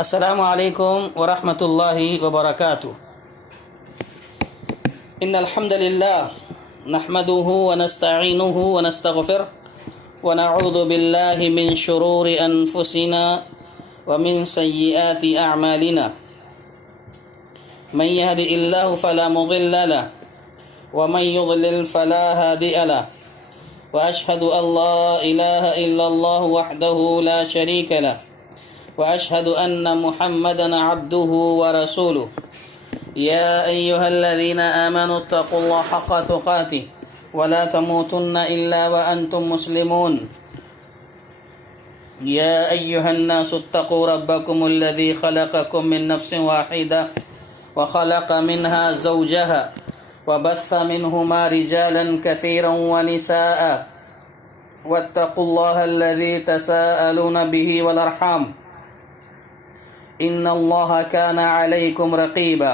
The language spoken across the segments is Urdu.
السلام علیکم ورحمۃ اللہ وبرکاتہ۔ ان الحمد للہ نحمده ونستعینه ونستغفر ونعوذ باللہ من شرور انفسنا ومن سیئات اعمالنا من يهد الله فلا مضل له ومن يضلل فلا هادي له واشهد ان لا اله الا الله وحده لا شريك له وأشهد أن محمدًا عبده ورسوله يا أيها الذين آمنوا اتقوا الله حق تقاته ولا تموتن إلا وأنتم مسلمون يا أيها الناس اتقوا ربكم الذي خلقكم من نفس واحدة وخلق منها زوجها وبث منهما رجالا كثيرا ونساء واتقوا الله الذي تساءلون به والأرحام إن الله كان عليكم رقيبا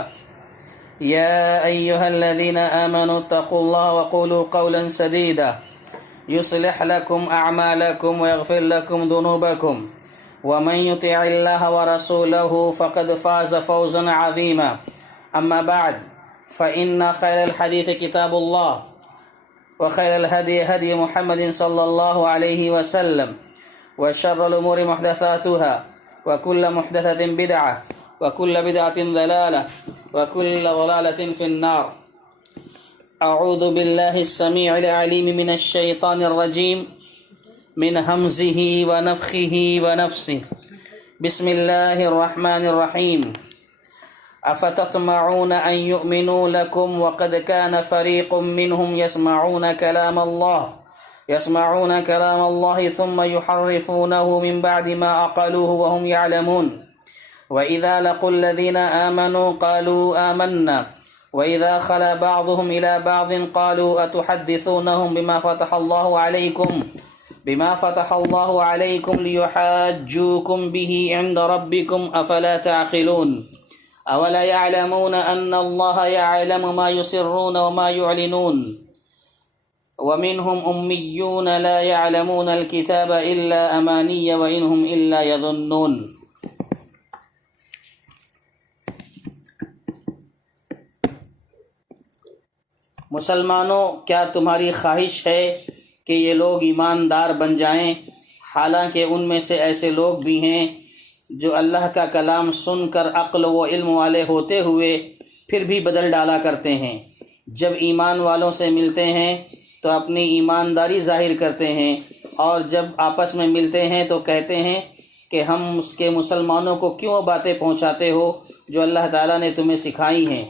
يا أيها الذين آمنوا اتقوا الله وقولوا قولا سديدا يصلح لكم أعمالكم ويغفر لكم ذنوبكم ومن يطع الله ورسوله فقد فاز فوزا عظيما أما بعد فإن خير الحديث كتاب الله وخير الهدي هدي محمد صلى الله عليه وسلم وشر الأمور محدثاتها وكل محدثة بدعة وكل بدعة ضلالة وكل ضلالة في النار۔ أعوذ بالله السميع العليم من الشيطان الرجيم من همزه ونفخه ونفسه بسم الله الرحمن الرحيم أفتطمعون أن يؤمنوا لكم وقد كان فريق منهم يسمعون كلام الله ثم يحرفونه من بعد ما عقلوه وهم يعلمون وإذا لقوا الذين آمنوا قالوا آمنا وإذا خلا بعضهم إلى بعض قالوا أتحدثونهم بما فتح الله عليكم ليحاجوكم به عند ربكم أفلا تعقلون أولا يعلمون أن الله يعلم ما يسرون وما يعلنون ومنهم أميون لا يعلمون الكتاب إلا أماني وإنهم إلا يظنون۔ مسلمانوں، کیا تمہاری خواہش ہے کہ یہ لوگ ایماندار بن جائیں، حالانکہ ان میں سے ایسے لوگ بھی ہیں جو اللہ کا کلام سن کر عقل و علم والے ہوتے ہوئے پھر بھی بدل ڈالا کرتے ہیں۔ جب ایمان والوں سے ملتے ہیں تو اپنی ایمانداری ظاہر کرتے ہیں، اور جب آپس میں ملتے ہیں تو کہتے ہیں کہ ہم اس کے مسلمانوں کو کیوں باتیں پہنچاتے ہو جو اللہ تعالیٰ نے تمہیں سکھائی ہیں؟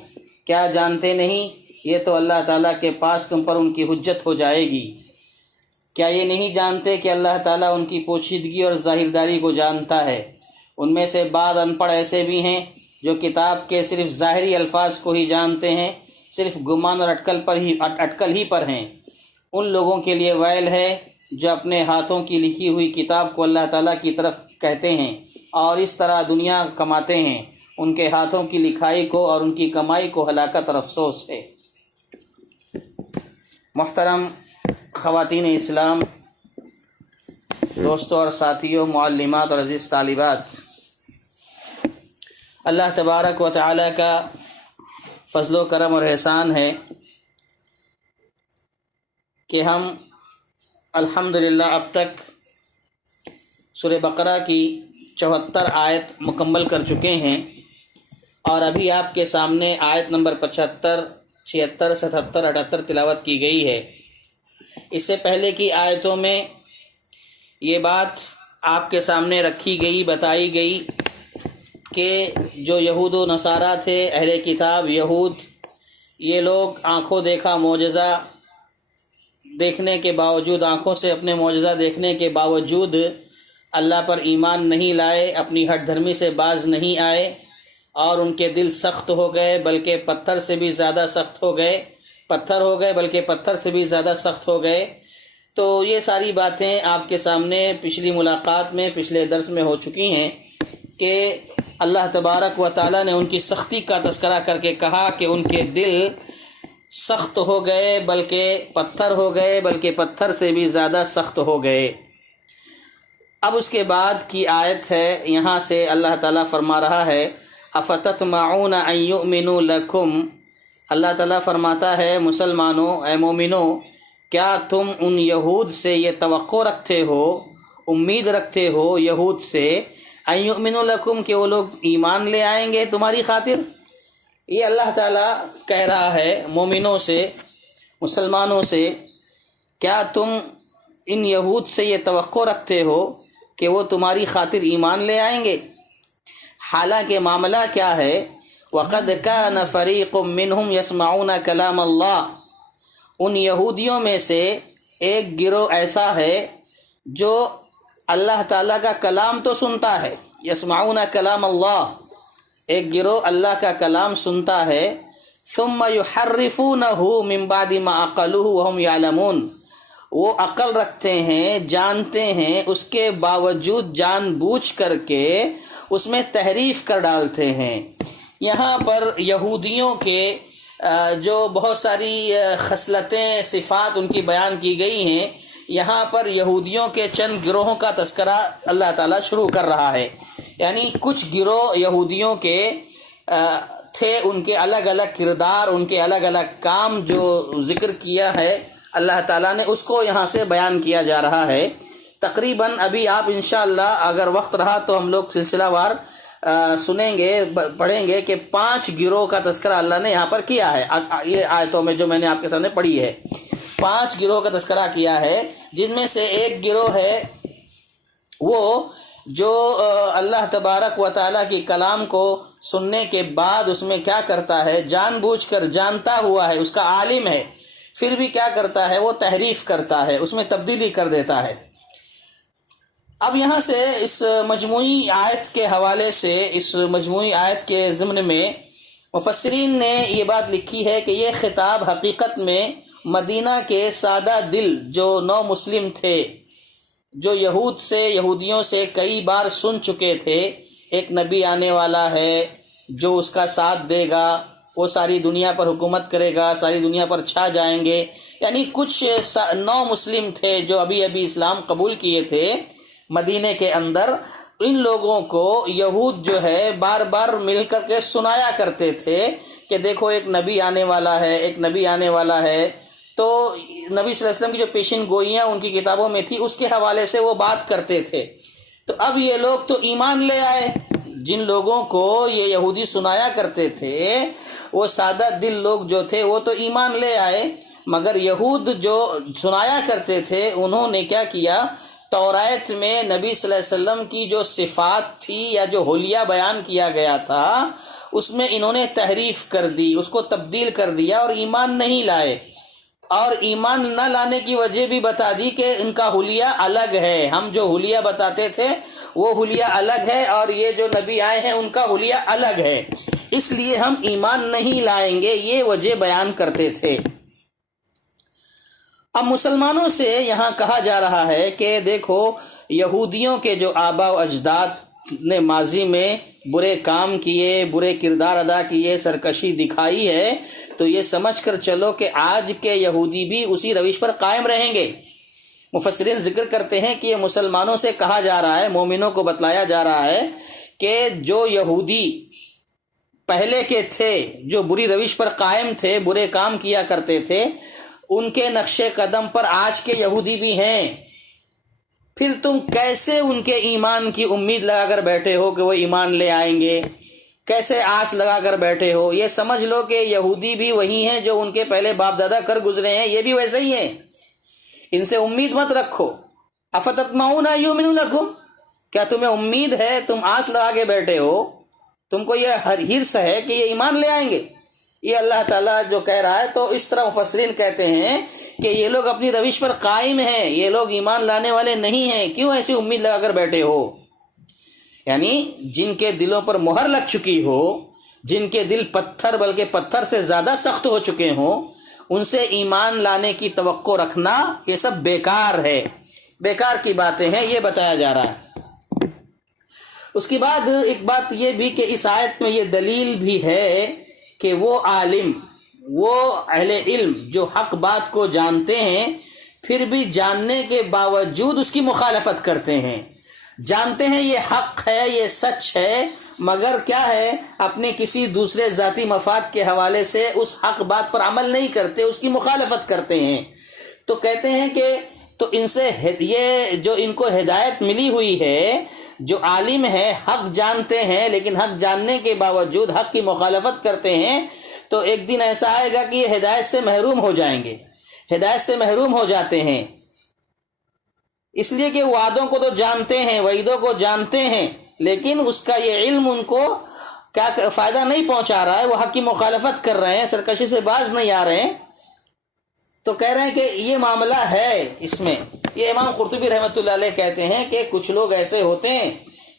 کیا جانتے نہیں یہ تو اللہ تعالیٰ کے پاس تم پر ان کی حجت ہو جائے گی۔ کیا یہ نہیں جانتے کہ اللہ تعالیٰ ان کی پوشیدگی اور ظاہرداری کو جانتا ہے؟ ان میں سے بعض ان پڑھ ایسے بھی ہیں جو کتاب کے صرف ظاہری الفاظ کو ہی جانتے ہیں، صرف گمان اور اٹکل ہی پر ہیں۔ ان لوگوں کے لیے ویل ہے جو اپنے ہاتھوں کی لکھی ہوئی کتاب کو اللہ تعالیٰ کی طرف کہتے ہیں اور اس طرح دنیا کماتے ہیں۔ ان کے ہاتھوں کی لکھائی کو اور ان کی کمائی کو ہلاکت اور افسوس ہے۔ محترم خواتین اسلام، دوستوں اور ساتھیوں، معلمات اور عزیز طالبات، اللہ تبارک و تعالیٰ کا فضل و کرم اور احسان ہے کہ ہم الحمدللہ اب تک سورہ بقرہ کی 74 آیت مکمل کر چکے ہیں، اور ابھی آپ کے سامنے آیت نمبر 75، 76، 77، 78 تلاوت کی گئی ہے۔ اس سے پہلے کی آیتوں میں یہ بات آپ کے سامنے رکھی گئی، بتائی گئی کہ جو یہود و نصارہ تھے، اہل کتاب یہود، یہ لوگ آنکھوں دیکھا معجزہ دیکھنے کے باوجود، آنکھوں سے اپنے معجزہ دیکھنے کے باوجود اللہ پر ایمان نہیں لائے، اپنی ہٹ دھرمی سے باز نہیں آئے، اور ان کے دل سخت ہو گئے، بلکہ پتھر سے بھی زیادہ سخت ہو گئے، بلکہ پتھر سے بھی زیادہ سخت ہو گئے۔ تو یہ ساری باتیں آپ کے سامنے پچھلی ملاقات میں، پچھلے درس میں ہو چکی ہیں کہ اللہ تبارک و تعالیٰ نے ان کی سختی کا تذکرہ کر کے کہا کہ ان کے دل سخت ہو گئے، بلکہ پتھر ہو گئے، بلکہ پتھر سے بھی زیادہ سخت ہو گئے۔ اب اس کے بعد کی آیت ہے، یہاں سے اللہ تعالیٰ فرما رہا ہے افتطمعون ان یؤمنوا لکم، اللہ تعالیٰ فرماتا ہے مسلمانوں، اے مومنوں، کیا تم ان یہود سے یہ توقع رکھتے ہو، امید رکھتے ہو یہود سے ان یؤمنوا لکم کہ وہ لوگ ایمان لے آئیں گے تمہاری خاطر؟ یہ اللہ تعالیٰ کہہ رہا ہے مومنوں سے، مسلمانوں سے، کیا تم ان یہود سے یہ توقع رکھتے ہو کہ وہ تمہاری خاطر ایمان لے آئیں گے؟ حالانکہ معاملہ کیا ہے، وَقَدْ كَانَ فَرِيقٌ مِّنْهُمْ يَسْمَعُونَ كَلَامَ اللَّهِ، ان یہودیوں میں سے ایک گروہ ایسا ہے جو اللہ تعالیٰ کا کلام تو سنتا ہے، یسمعون کلام اللہ، ایک گروہ اللہ کا کلام سنتا ہے، ثم يحرفونه من بعد ما عقلوه وهم يعلمون، وہ عقل رکھتے ہیں، جانتے ہیں، اس کے باوجود جان بوجھ کر کے اس میں تحریف کر ڈالتے ہیں۔ یہاں پر یہودیوں کے جو بہت ساری خصلتیں، صفات ان کی بیان کی گئی ہیں، یہاں پر یہودیوں کے چند گروہوں کا تذکرہ اللہ تعالیٰ شروع کر رہا ہے۔ یعنی کچھ گروہ یہودیوں کے تھے، ان کے الگ الگ کردار، ان کے الگ الگ کام جو ذکر کیا ہے اللہ تعالیٰ نے، اس کو یہاں سے بیان کیا جا رہا ہے۔ تقریباً ابھی آپ انشاءاللہ اگر وقت رہا تو ہم لوگ سلسلہ وار سنیں گے، پڑھیں گے کہ 5 گروہ کا تذکرہ اللہ نے یہاں پر کیا ہے۔ یہ آیتوں میں جو میں نے آپ کے سامنے پڑھی ہے، 5 گروہ کا تذکرہ کیا ہے، جن میں سے ایک گروہ ہے وہ جو اللہ تبارک و تعالیٰ کی کلام کو سننے کے بعد اس میں کیا کرتا ہے، جان بوجھ کر، جانتا ہوا ہے، اس کا عالم ہے، پھر بھی کیا کرتا ہے، وہ تحریف کرتا ہے، اس میں تبدیلی کر دیتا ہے۔ اب یہاں سے اس مجموعی آیت کے حوالے سے، اس مجموعی آیت کے ضمن میں مفسرین نے یہ بات لکھی ہے کہ یہ خطاب حقیقت میں مدینہ کے سادہ دل جو نو مسلم تھے، جو یہودیوں سے کئی بار سن چکے تھے ایک نبی آنے والا ہے جو اس کا ساتھ دے گا، وہ ساری دنیا پر حکومت کرے گا، ساری دنیا پر چھا جائیں گے، یعنی کچھ نو مسلم تھے جو ابھی اسلام قبول کیے تھے مدینے کے اندر، ان لوگوں کو یہود جو ہے بار بار مل کر کے سنایا کرتے تھے کہ دیکھو ایک نبی آنے والا ہے، ایک نبی آنے والا ہے۔ تو نبی صلی اللہ علیہ وسلم کی جو پیشن گوئیاں ان کی کتابوں میں تھی، اس کے حوالے سے وہ بات کرتے تھے۔ تو اب یہ لوگ تو ایمان لے آئے، جن لوگوں کو یہ یہودی سنایا کرتے تھے، وہ سادہ دل لوگ جو تھے وہ تو ایمان لے آئے، مگر یہود جو سنایا کرتے تھے انہوں نے کیا کیا، تورات میں نبی صلی اللہ علیہ وسلم کی جو صفات تھی یا جو حلیہ بیان کیا گیا تھا، اس میں انہوں نے تحریف کر دی، اس کو تبدیل کر دیا اور ایمان نہیں لائے، اور ایمان نہ لانے کی وجہ بھی بتا دی کہ ان کا حلیہ الگ ہے، ہم جو حلیہ بتاتے تھے وہ حلیہ الگ ہے، اور یہ جو نبی آئے ہیں ان کا حلیہ الگ ہے، اس لیے ہم ایمان نہیں لائیں گے، یہ وجہ بیان کرتے تھے۔ اب مسلمانوں سے یہاں کہا جا رہا ہے کہ دیکھو یہودیوں کے جو آبا و اجداد نے ماضی میں برے کام کیے، برے کردار ادا کیے، سرکشی دکھائی ہے، تو یہ سمجھ کر چلو کہ آج کے یہودی بھی اسی روش پر قائم رہیں گے۔ مفسرین ذکر کرتے ہیں کہ یہ مسلمانوں سے کہا جا رہا ہے، مومنوں کو بتلایا جا رہا ہے کہ جو یہودی پہلے کے تھے، جو بری روش پر قائم تھے، برے کام کیا کرتے تھے، ان کے نقش قدم پر آج کے یہودی بھی ہیں، پھر تم کیسے ان کے ایمان کی امید لگا کر بیٹھے ہو کہ وہ ایمان لے آئیں گے؟ کیسے آس لگا کر بیٹھے ہو؟ یہ سمجھ لو کہ یہودی بھی وہی ہیں جو ان کے پہلے باپ دادا کر گزرے ہیں، یہ بھی ویسے ہی ہیں، ان سے امید مت رکھو۔ افتطمعون ان یؤمنوا لکم، کیا تمہیں امید ہے، تم آس لگا کے بیٹھے ہو، تم کو یہ حرص ہے کہ یہ ایمان لے آئیں گے؟ یہ اللہ تعالیٰ جو کہہ رہا ہے، تو اس طرح مفسرین کہتے ہیں کہ یہ لوگ اپنی روش پر قائم ہیں، یہ لوگ ایمان لانے والے نہیں ہیں، کیوں ایسی امید لگا کر بیٹھے ہو؟ یعنی جن کے دلوں پر مہر لگ چکی ہو، جن کے دل پتھر بلکہ پتھر سے زیادہ سخت ہو چکے ہوں، ان سے ایمان لانے کی توقع رکھنا یہ سب بیکار ہے، بیکار کی باتیں ہیں، یہ بتایا جا رہا ہے۔ اس کے بعد ایک بات یہ بھی کہ اس آیت میں یہ دلیل بھی ہے کہ وہ عالم، وہ اہل علم جو حق بات کو جانتے ہیں، پھر بھی جاننے کے باوجود اس کی مخالفت کرتے ہیں، جانتے ہیں یہ حق ہے، یہ سچ ہے، مگر کیا ہے، اپنے کسی دوسرے ذاتی مفاد کے حوالے سے اس حق بات پر عمل نہیں کرتے، اس کی مخالفت کرتے ہیں۔ تو کہتے ہیں کہ تو ان سے یہ جو ان کو ہدایت ملی ہوئی ہے، جو عالم ہے، حق جانتے ہیں، لیکن حق جاننے کے باوجود حق کی مخالفت کرتے ہیں، تو ایک دن ایسا آئے گا کہ یہ ہدایت سے محروم ہو جائیں گے، ہدایت سے محروم ہو جاتے ہیں، اس لیے کہ وعدوں کو تو جانتے ہیں، وعیدوں کو جانتے ہیں، لیکن اس کا یہ علم ان کو کیا فائدہ نہیں پہنچا رہا ہے، وہ حق کی مخالفت کر رہے ہیں، سرکشی سے باز نہیں آ رہے ہیں۔ تو کہہ رہے ہیں کہ یہ معاملہ ہے اس میں۔ یہ امام قرطبی رحمۃ اللہ علیہ کہتے ہیں کہ کچھ لوگ ایسے ہوتے ہیں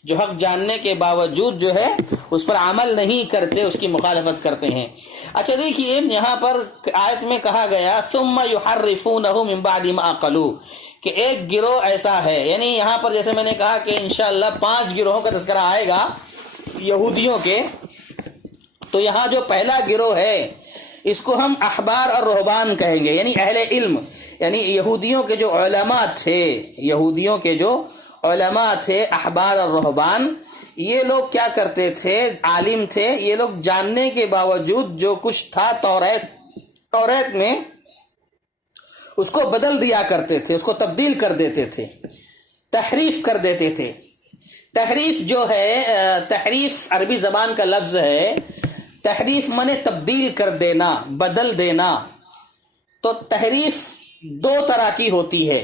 جو حق جاننے کے باوجود جو ہے اس پر عمل نہیں کرتے، اس کی مخالفت کرتے ہیں۔ اچھا دیکھیے یہاں پر آیت میں کہا گیا ثم یحرفونہ من بعد ما عقلوا، کہ ایک گروہ ایسا ہے، یعنی یہاں پر جیسے میں نے کہا کہ انشاءاللہ 5 گروہوں کا تذکرہ آئے گا یہودیوں کے، تو یہاں جو پہلا گروہ ہے اس کو ہم احبار اور رہبان کہیں گے، یعنی اہل علم، یعنی یہودیوں کے جو علماء تھے، یہودیوں کے جو علماء تھے احبار اور رہبان، یہ لوگ کیا کرتے تھے، عالم تھے، یہ لوگ جاننے کے باوجود جو کچھ تھا توریت میں اس کو بدل دیا کرتے تھے، اس کو تبدیل کر دیتے تھے، تحریف کر دیتے تھے۔ تحریف جو ہے، تحریف عربی زبان کا لفظ ہے، تحریف منے تبدیل کر دینا، بدل دینا۔ تو تحریف 2 طرح کی ہوتی ہے،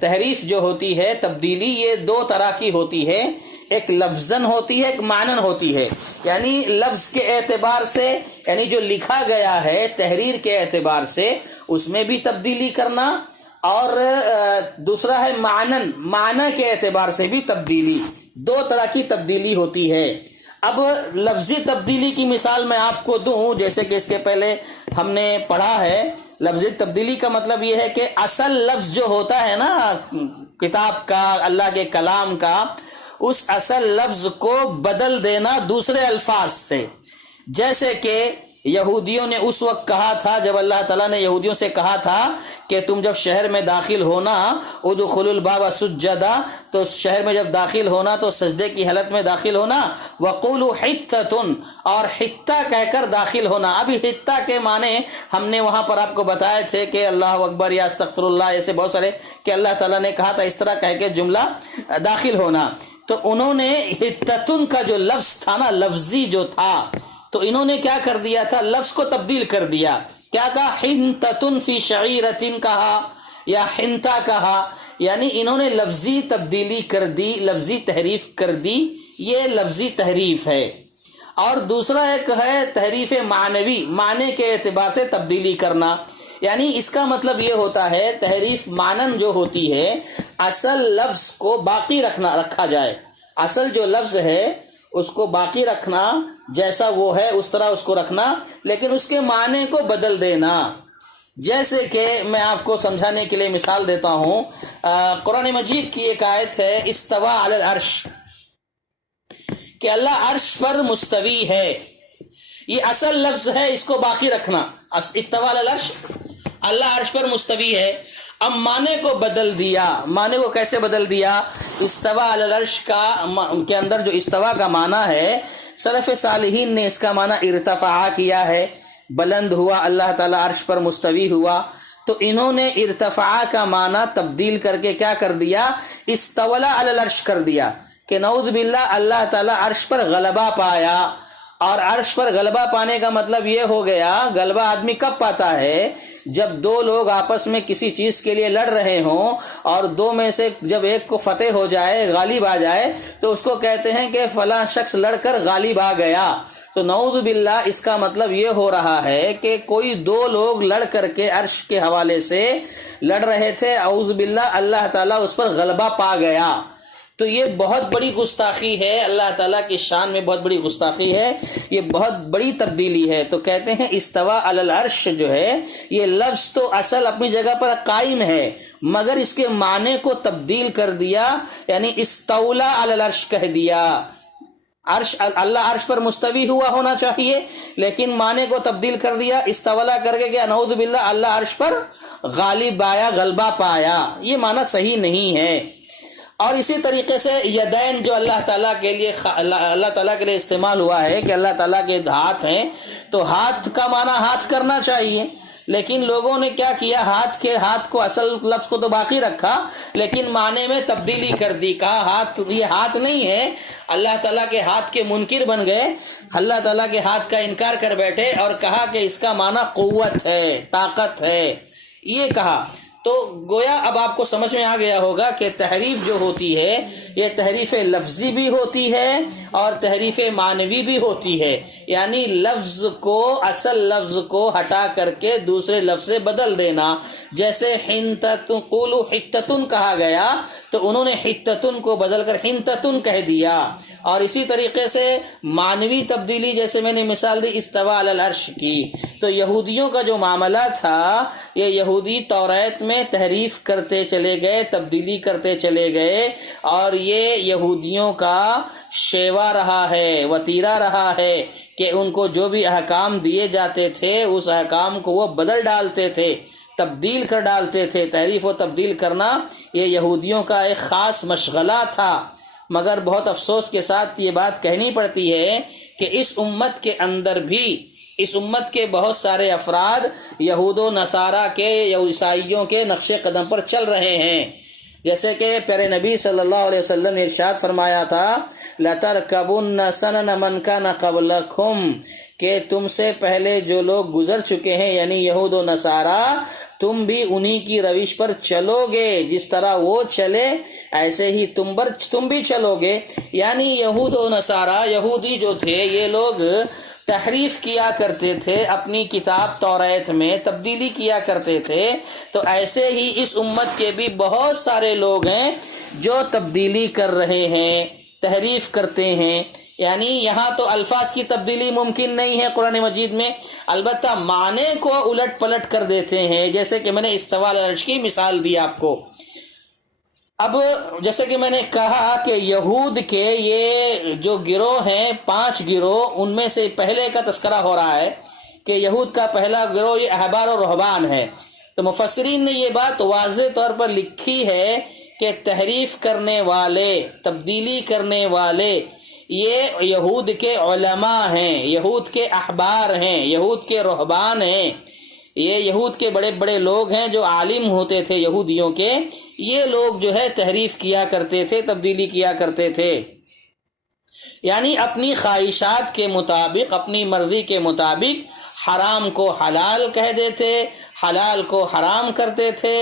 تحریف جو ہوتی ہے، تبدیلی، یہ 2 طرح کی ہوتی ہے، ایک لفظاً ہوتی ہے، ایک معنن ہوتی ہے، یعنی لفظ کے اعتبار سے، یعنی جو لکھا گیا ہے تحریر کے اعتبار سے اس میں بھی تبدیلی کرنا، اور دوسرا ہے معنن، معنی کے اعتبار سے بھی تبدیلی۔ 2 طرح کی تبدیلی ہوتی ہے۔ اب لفظی تبدیلی کی مثال میں آپ کو دوں، جیسے کہ اس کے پہلے ہم نے پڑھا ہے، لفظی تبدیلی کا مطلب یہ ہے کہ اصل لفظ جو ہوتا ہے نا کتاب کا، اللہ کے کلام کا، اس اصل لفظ کو بدل دینا دوسرے الفاظ سے۔ جیسے کہ یہودیوں نے اس وقت کہا تھا، جب اللہ تعالیٰ نے یہودیوں سے کہا تھا کہ تم جب شہر میں داخل ہونا، ادخلوا الباب سجدا، تو شہر میں جب داخل ہونا تو سجدے کی حالت میں داخل ہونا، وقولوا حطۃ، اور حطہ کہہ کر داخل ہونا۔ ابھی حطہ کے معنی ہم نے وہاں پر آپ کو بتائے تھے کہ اللہ اکبر یا استغفر اللہ، ایسے بہت سارے کہ اللہ تعالیٰ نے کہا تھا اس طرح کہہ کے جملہ داخل ہونا۔ تو انہوں نے حطۃ کا جو لفظ تھا نا، لفظی جو تھا، تو انہوں نے کیا کر دیا تھا، لفظ کو تبدیل کر دیا۔ کیا کہا، حنتۃ فی شعیرۃ کہا، یا حنتا کہا، یعنی انہوں نے لفظی تبدیلی کر دی، لفظی تحریف کر دی، یہ لفظی تحریف ہے۔ اور دوسرا ایک ہے تحریف معنوی، معنی کے اعتبار سے تبدیلی کرنا، یعنی اس کا مطلب یہ ہوتا ہے تحریف معنن جو ہوتی ہے، اصل لفظ کو باقی رکھا جائے، اصل جو لفظ ہے اس کو باقی رکھنا، جیسا وہ ہے اس طرح اس کو رکھنا، لیکن اس کے معنی کو بدل دینا۔ جیسے کہ میں آپ کو سمجھانے کے لیے مثال دیتا ہوں، قرآن مجید کی ایک آیت ہے استوى علی العرش، کہ اللہ عرش پر مستوی ہے، یہ اصل لفظ ہے، اس کو باقی رکھنا، استوى علی العرش، اللہ عرش پر مستوی ہے۔ اب معنی کو بدل دیا، معنی کو کیسے بدل دیا، استوى علی العرش کا کے اندر جو استوى کا معنی ہے، سلف صالحین نے اس کا معنی ارتفاع کیا ہے، بلند ہوا، اللہ تعالیٰ عرش پر مستوی ہوا، تو انہوں نے ارتفاع کا معنی تبدیل کر کے کیا کر دیا، استولی علی العرش کر دیا، کہ نعوذ باللہ اللہ تعالیٰ عرش پر غلبہ پایا۔ اور عرش پر غلبہ پانے کا مطلب یہ ہو گیا، غلبہ آدمی کب پاتا ہے، جب 2 لوگ آپس میں کسی چیز کے لیے لڑ رہے ہوں، اور 2 میں سے جب ایک کو فتح ہو جائے، غالب آ جائے، تو اس کو کہتے ہیں کہ فلاں شخص لڑ کر غالب آ گیا۔ تو نعوذ باللہ اس کا مطلب یہ ہو رہا ہے کہ کوئی 2 لوگ لڑ کر کے عرش کے حوالے سے لڑ رہے تھے، اعوذ باللہ اللہ تعالیٰ اس پر غلبہ پا گیا۔ تو یہ بہت بڑی گستاخی ہے، اللہ تعالیٰ کی شان میں بہت بڑی گستاخی ہے، یہ بہت بڑی تبدیلی ہے۔ تو کہتے ہیں استوى علی العرش جو ہے، یہ لفظ تو اصل اپنی جگہ پر قائم ہے، مگر اس کے معنی کو تبدیل کر دیا، یعنی استولی علی العرش کہہ دیا۔ عرش، اللہ عرش پر مستوی ہوا ہونا چاہیے، لیکن معنی کو تبدیل کر دیا، استولا کر کے کہ نعوذ باللہ اللہ عرش پر غالب آیا، غلبہ پایا، یہ معنی صحیح نہیں ہے۔ اور اسی طریقے سے یدین جو اللہ تعالیٰ کے لیے استعمال ہوا ہے کہ اللہ تعالیٰ کے ہاتھ ہیں، تو ہاتھ کا معنی ہاتھ کرنا چاہیے، لیکن لوگوں نے کیا کیا، ہاتھ کو اصل لفظ کو تو باقی رکھا لیکن معنی میں تبدیلی کر دی، کہا یہ ہاتھ نہیں ہے، اللہ تعالیٰ کے ہاتھ کے منکر بن گئے، اللہ تعالیٰ کے ہاتھ کا انکار کر بیٹھے اور کہا کہ اس کا معنی قوت ہے، طاقت ہے، یہ کہا۔ تو گویا اب آپ کو سمجھ میں آ گیا ہوگا کہ تحریف جو ہوتی ہے یہ تحریف لفظی بھی ہوتی ہے اور تحریف معنوی بھی ہوتی ہے، یعنی لفظ کو، اصل لفظ کو ہٹا کر کے دوسرے لفظ سے بدل دینا۔ جیسے حنتتن، قولوا حتتن کہا گیا تو انہوں نے حتتن کو بدل کر حنتتن کہہ دیا۔ اور اسی طریقے سے معنوی تبدیلی، جیسے میں نے مثال دی استوى علی العرش کی، تو یہودیوں کا جو معاملہ تھا، یہ یہودی توریت میں تحریف کرتے چلے گئے، تبدیلی کرتے چلے گئے، اور یہ یہودیوں کا شیوا رہا ہے، وتیرہ رہا ہے کہ ان کو جو بھی احکام دیے جاتے تھے اس احکام کو وہ بدل ڈالتے تھے، تبدیل کر ڈالتے تھے۔ تحریف و تبدیل کرنا یہ یہودیوں کا ایک خاص مشغلہ تھا، مگر بہت افسوس کے ساتھ یہ بات کہنی پڑتی ہے کہ اس امت کے اندر بھی، اس امت کے بہت سارے افراد یہود و نصارہ کے یا عیسائیوں کے نقش قدم پر چل رہے ہیں۔ جیسے کہ پیارے نبی صلی اللہ علیہ وسلم نے ارشاد فرمایا تھا لَتَرْكَبُنَّ سَنَنَ مَنْ كَانَ قَبْلَكُمْ، کہ تم سے پہلے جو لوگ گزر چکے ہیں یعنی یہود و نصارہ، تم بھی انہی کی روش پر چلو گے، جس طرح وہ چلے ایسے ہی تم بھی چلو گے۔ یعنی یہود و نصارہ، یہودی جو تھے یہ لوگ تحریف کیا کرتے تھے، اپنی کتاب توریت میں تبدیلی کیا کرتے تھے، تو ایسے ہی اس امت کے بھی بہت سارے لوگ ہیں جو تبدیلی کر رہے ہیں، تحریف کرتے ہیں۔ یعنی یہاں تو الفاظ کی تبدیلی ممکن نہیں ہے قرآن مجید میں، البتہ معنی کو الٹ پلٹ کر دیتے ہیں، جیسے کہ میں نے استوى علی العرش کی مثال دی آپ کو۔ اب جیسے کہ میں نے کہا کہ یہود کے یہ جو گروہ ہیں، 5 گروہ، ان میں سے پہلے کا تذکرہ ہو رہا ہے کہ یہود کا پہلا گروہ یہ احبار و رہبان ہے۔ تو مفسرین نے یہ بات واضح طور پر لکھی ہے کہ تحریف کرنے والے، تبدیلی کرنے والے یہ یہود کے علماء ہیں، یہود کے احبار ہیں، یہود کے رہبان ہیں، یہ یہود کے بڑے بڑے لوگ ہیں جو عالم ہوتے تھے یہودیوں کے، یہ لوگ جو ہے تحریف کیا کرتے تھے، تبدیلی کیا کرتے تھے، یعنی اپنی خواہشات کے مطابق، اپنی مرضی کے مطابق حرام کو حلال کہہ دیتے، حلال کو حرام کرتے تھے،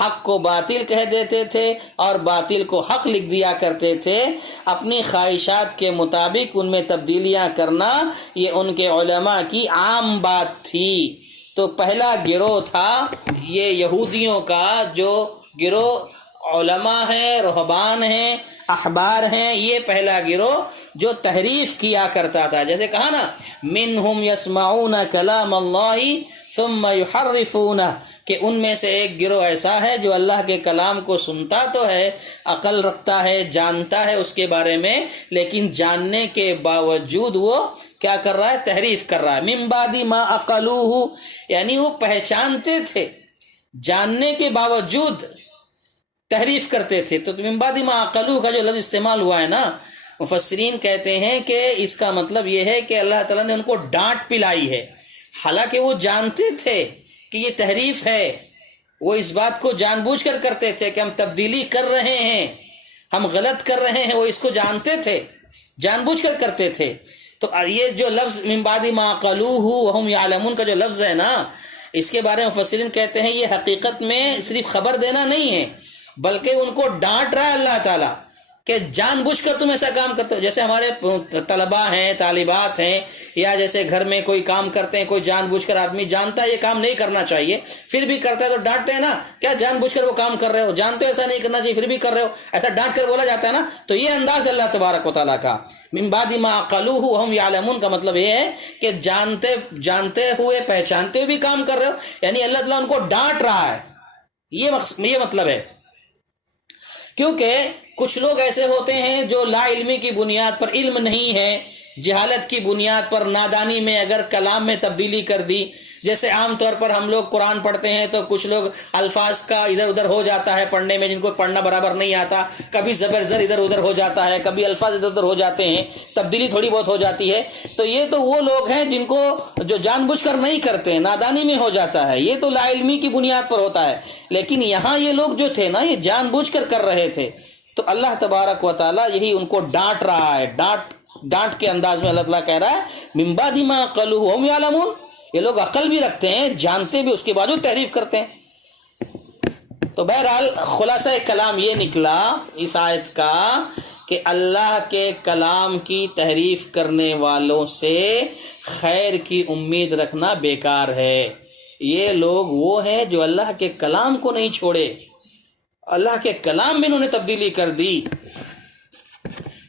حق کو باطل کہہ دیتے تھے اور باطل کو حق لکھ دیا کرتے تھے۔ اپنی خواہشات کے مطابق ان میں تبدیلیاں کرنا یہ ان کے علماء کی عام بات تھی۔ تو پہلا گروہ تھا یہ یہودیوں کا، جو گروہ علماء ہیں، رہبان ہیں، احبار ہیں، یہ پہلا گروہ جو تحریف کیا کرتا تھا۔ جیسے کہا نا منہم یسمعون کلام اللہ ثم یحرفونہ، کہ ان میں سے ایک گروہ ایسا ہے جو اللہ کے کلام کو سنتا تو ہے، عقل رکھتا ہے، جانتا ہے اس کے بارے میں، لیکن جاننے کے باوجود وہ کیا کر رہا ہے، تحریف کر رہا ہے۔ من بعد ما عقلوہ، یعنی وہ پہچانتے تھے، جاننے کے باوجود تحریف کرتے تھے۔ تو من بعد ما عقلوہ کا جو لفظ استعمال ہوا ہے نا، مفسرین کہتے ہیں کہ اس کا مطلب یہ ہے کہ اللہ تعالیٰ نے ان کو ڈانٹ پلائی ہے، حالانکہ وہ جانتے تھے کہ یہ تحریف ہے، وہ اس بات کو جان بوجھ کر کرتے تھے کہ ہم تبدیلی کر رہے ہیں، ہم غلط کر رہے ہیں، وہ اس کو جانتے تھے، جان بوجھ کر کرتے تھے۔ تو یہ جو لفظ من بعد ما عقلوہ وہم یعلمون کا جو لفظ ہے نا، اس کے بارے میں مفسرین کہتے ہیں یہ حقیقت میں صرف خبر دینا نہیں ہے، بلکہ ان کو ڈانٹ رہا ہے اللہ تعالیٰ کہ جان بوجھ کر تم ایسا کام کرتے ہو۔ جیسے ہمارے طلباء ہیں، طالبات ہیں، یا جیسے گھر میں کوئی کام کرتے ہیں، کوئی جان بوجھ کر آدمی جانتا ہے یہ کام نہیں کرنا چاہیے پھر بھی کرتا ہے تو ڈانٹتے ہیں نا، کیا جان بوجھ کر وہ کام کر رہے ہو، جانتے ہو ایسا نہیں کرنا چاہیے پھر بھی کر رہے ہو، ایسا ڈانٹ کر بولا جاتا ہے نا۔ تو یہ انداز اللہ تبارک و تعالیٰ کا من بعد ما عقلوہ وہم یعلمون کا مطلب یہ ہے کہ جانتے ہوئے، پہچانتے ہوئے بھی کام کر رہے ہو، یعنی اللہ تعالیٰ ان کو ڈانٹ رہا ہے، یہ مطلب ہے۔ کیونکہ کچھ لوگ ایسے ہوتے ہیں جو لا علمی کی بنیاد پر، علم نہیں ہے، جہالت کی بنیاد پر، نادانی میں اگر کلام میں تبدیلی کر دی جیسے عام طور پر ہم لوگ قرآن پڑھتے ہیں تو کچھ لوگ الفاظ کا ادھر ادھر ہو جاتا ہے پڑھنے میں، جن کو پڑھنا برابر نہیں آتا، کبھی زبر زر ادھر ادھر ہو جاتا ہے، کبھی الفاظ ادھر ادھر ہو جاتے ہیں، تبدیلی تھوڑی بہت ہو جاتی ہے. تو یہ تو وہ لوگ ہیں جن کو جو جان بوجھ کر نہیں کرتے، نادانی میں ہو جاتا ہے، یہ تو لا علمی کی بنیاد پر ہوتا ہے. لیکن یہاں یہ لوگ جو تھے نا، یہ جان بوجھ کر رہے تھے. تو اللہ تبارک و تعالیٰ یہی ان کو ڈانٹ رہا ہے، ڈانٹ کے انداز میں اللہ تعالیٰ کہہ رہا ہے من بعد ما قالوا وهم يعلمون. یہ لوگ عقل بھی رکھتے ہیں، جانتے بھی، اس کے باوجود تحریف کرتے ہیں. تو بہرحال خلاصہ کلام یہ نکلا اس آیت کا کہ اللہ کے کلام کی تحریف کرنے والوں سے خیر کی امید رکھنا بیکار ہے. یہ لوگ وہ ہیں جو اللہ کے کلام کو نہیں چھوڑے، اللہ کے کلام میں انہوں نے تبدیلی کر دی.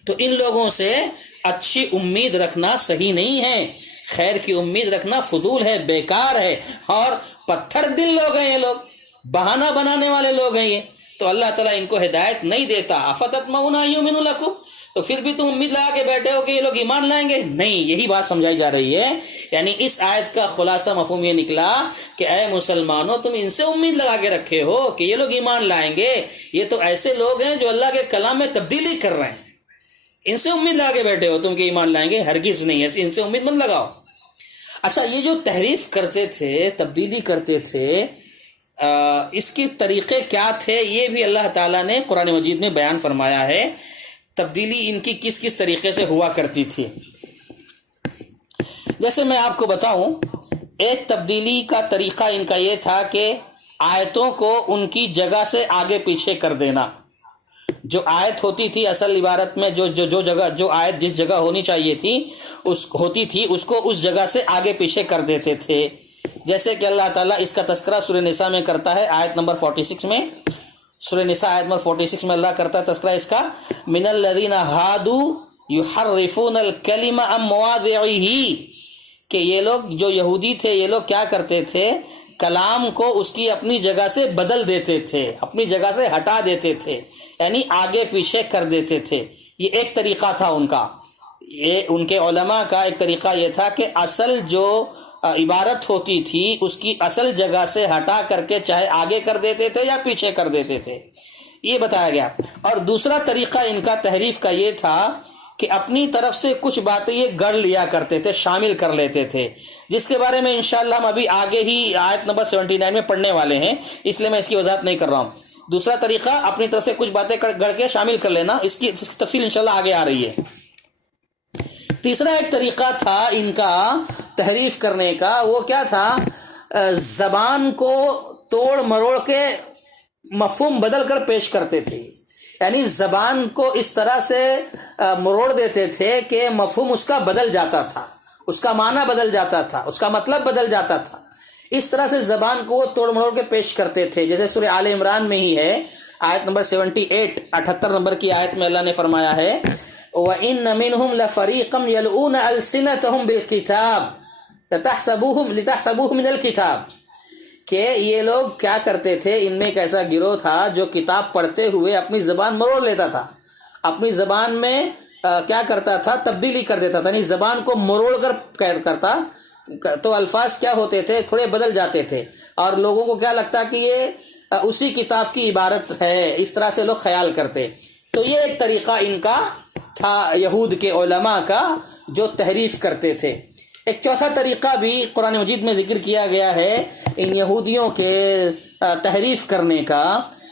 تو ان لوگوں سے اچھی امید رکھنا صحیح نہیں ہے، خیر کی امید رکھنا فضول ہے، بیکار ہے. اور پتھر دل لوگ ہیں یہ لوگ، بہانہ بنانے والے لوگ ہیں یہ. تو اللہ تعالیٰ ان کو ہدایت نہیں دیتا. افتطمعون ان یؤمنوا لکم، تو پھر بھی تم امید لگا کے بیٹھے ہو کہ یہ لوگ ایمان لائیں گے؟ نہیں، یہی بات سمجھائی جا رہی ہے. یعنی اس آیت کا خلاصہ مفہوم یہ نکلا کہ اے مسلمانوں، تم ان سے امید لگا کے رکھے ہو کہ یہ لوگ ایمان لائیں گے. یہ تو ایسے لوگ ہیں جو اللہ کے کلام میں تبدیلی کر رہے ہیں، ان سے امید لگا کے بیٹھے ہو تم کہ ایمان لائیں گے؟ ہرگز نہیں، ایسی ان سے امید مت لگاؤ. اچھا، یہ جو تحریف کرتے تھے، تبدیلی کرتے تھے، اس کے طریقے کیا تھے یہ بھی اللہ تعالیٰ نے قرآن مجید میں بیان فرمایا ہے. تبدیلی ان کی کس کس طریقے سے ہوا کرتی تھی. جیسے میں آپ کو بتاؤں، ایک تبدیلی کا طریقہ ان کا یہ تھا کہ آیتوں کو ان کی جگہ سے آگے پیچھے کر دینا. جو آیت ہوتی تھی اصل عبارت میں، جو جگہ، جو آیت جس جگہ ہونی چاہیے تھی اس کو اس جگہ سے آگے پیچھے کر دیتے تھے. جیسے کہ اللہ تعالیٰ اس کا تذکرہ سورہ نساء میں کرتا ہے، آیت نمبر 46 میں. سورہ نساء آیت نمبر 46 میں اللہ کرتا ہے تذکرہ اس کا، من الذین ہادوا یحرفون الکلم عن مواضعہ، کہ یہ لوگ جو یہودی تھے، یہ لوگ کیا کرتے تھے، کلام کو اس کی اپنی جگہ سے بدل دیتے تھے، اپنی جگہ سے ہٹا دیتے تھے، یعنی آگے پیچھے کر دیتے تھے. یہ ایک طریقہ تھا ان کا. یہ ان کے علماء کا ایک طریقہ یہ تھا کہ اصل جو عبارت ہوتی تھی اس کی اصل جگہ سے ہٹا کر کے چاہے آگے کر دیتے تھے یا پیچھے کر دیتے تھے، یہ بتایا گیا. اور دوسرا طریقہ ان کا تحریف کا یہ تھا کہ اپنی طرف سے کچھ باتیں یہ گڑھ لیا کرتے تھے، شامل کر لیتے تھے، جس کے بارے میں انشاءاللہ ہم ابھی آگے ہی آیت نمبر 79 میں پڑھنے والے ہیں، اس لیے میں اس کی وضاحت نہیں کر رہا ہوں. دوسرا طریقہ اپنی طرف سے کچھ باتیں گڑھ کے شامل کر لینا، اس کی تفصیل انشاءاللہ آگے آ رہی ہے. تیسرا ایک طریقہ تھا ان کا تحریف کرنے کا، وہ کیا تھا، زبان کو توڑ مروڑ کے مفہوم بدل کر پیش کرتے تھے. یعنی زبان کو اس طرح سے مروڑ دیتے تھے کہ مفہوم اس کا بدل جاتا تھا، اس کا معنی بدل جاتا تھا، اس کا مطلب بدل جاتا تھا. اس طرح سے زبان کو توڑ مروڑ کے پیش کرتے تھے. جیسے سورہ آل عمران میں ہی ہے، آیت نمبر 78، 78 نمبر کی آیت میں اللہ نے فرمایا ہے وَإِنَّ مِنْهُمْ لَفَرِيقًا يَلْؤُونَ أَلْسِنَتَهُمْ بِالْكِتَابِ لِتَحْسَبُوهُ مِنَ الْكِتَابِ، کہ یہ لوگ کیا کرتے تھے، ان میں ایک ایسا گروہ تھا جو کتاب پڑھتے ہوئے اپنی زبان مروڑ لیتا تھا، اپنی زبان میں کیا کرتا تھا، تبدیلی کر دیتا تھا، یعنی زبان کو مروڑ کر کرتا تو الفاظ کیا ہوتے تھے، تھوڑے بدل جاتے تھے، اور لوگوں کو کیا لگتا کہ یہ اسی کتاب کی عبارت ہے، اس طرح سے لوگ خیال کرتے. تو یہ ایک طریقہ ان کا تھا یہود کے علماء کا جو تحریف کرتے تھے. ایک چوتھا طریقہ بھی قرآن مجید میں ذکر کیا گیا ہے ان یہودیوں کے تحریف کرنے کا.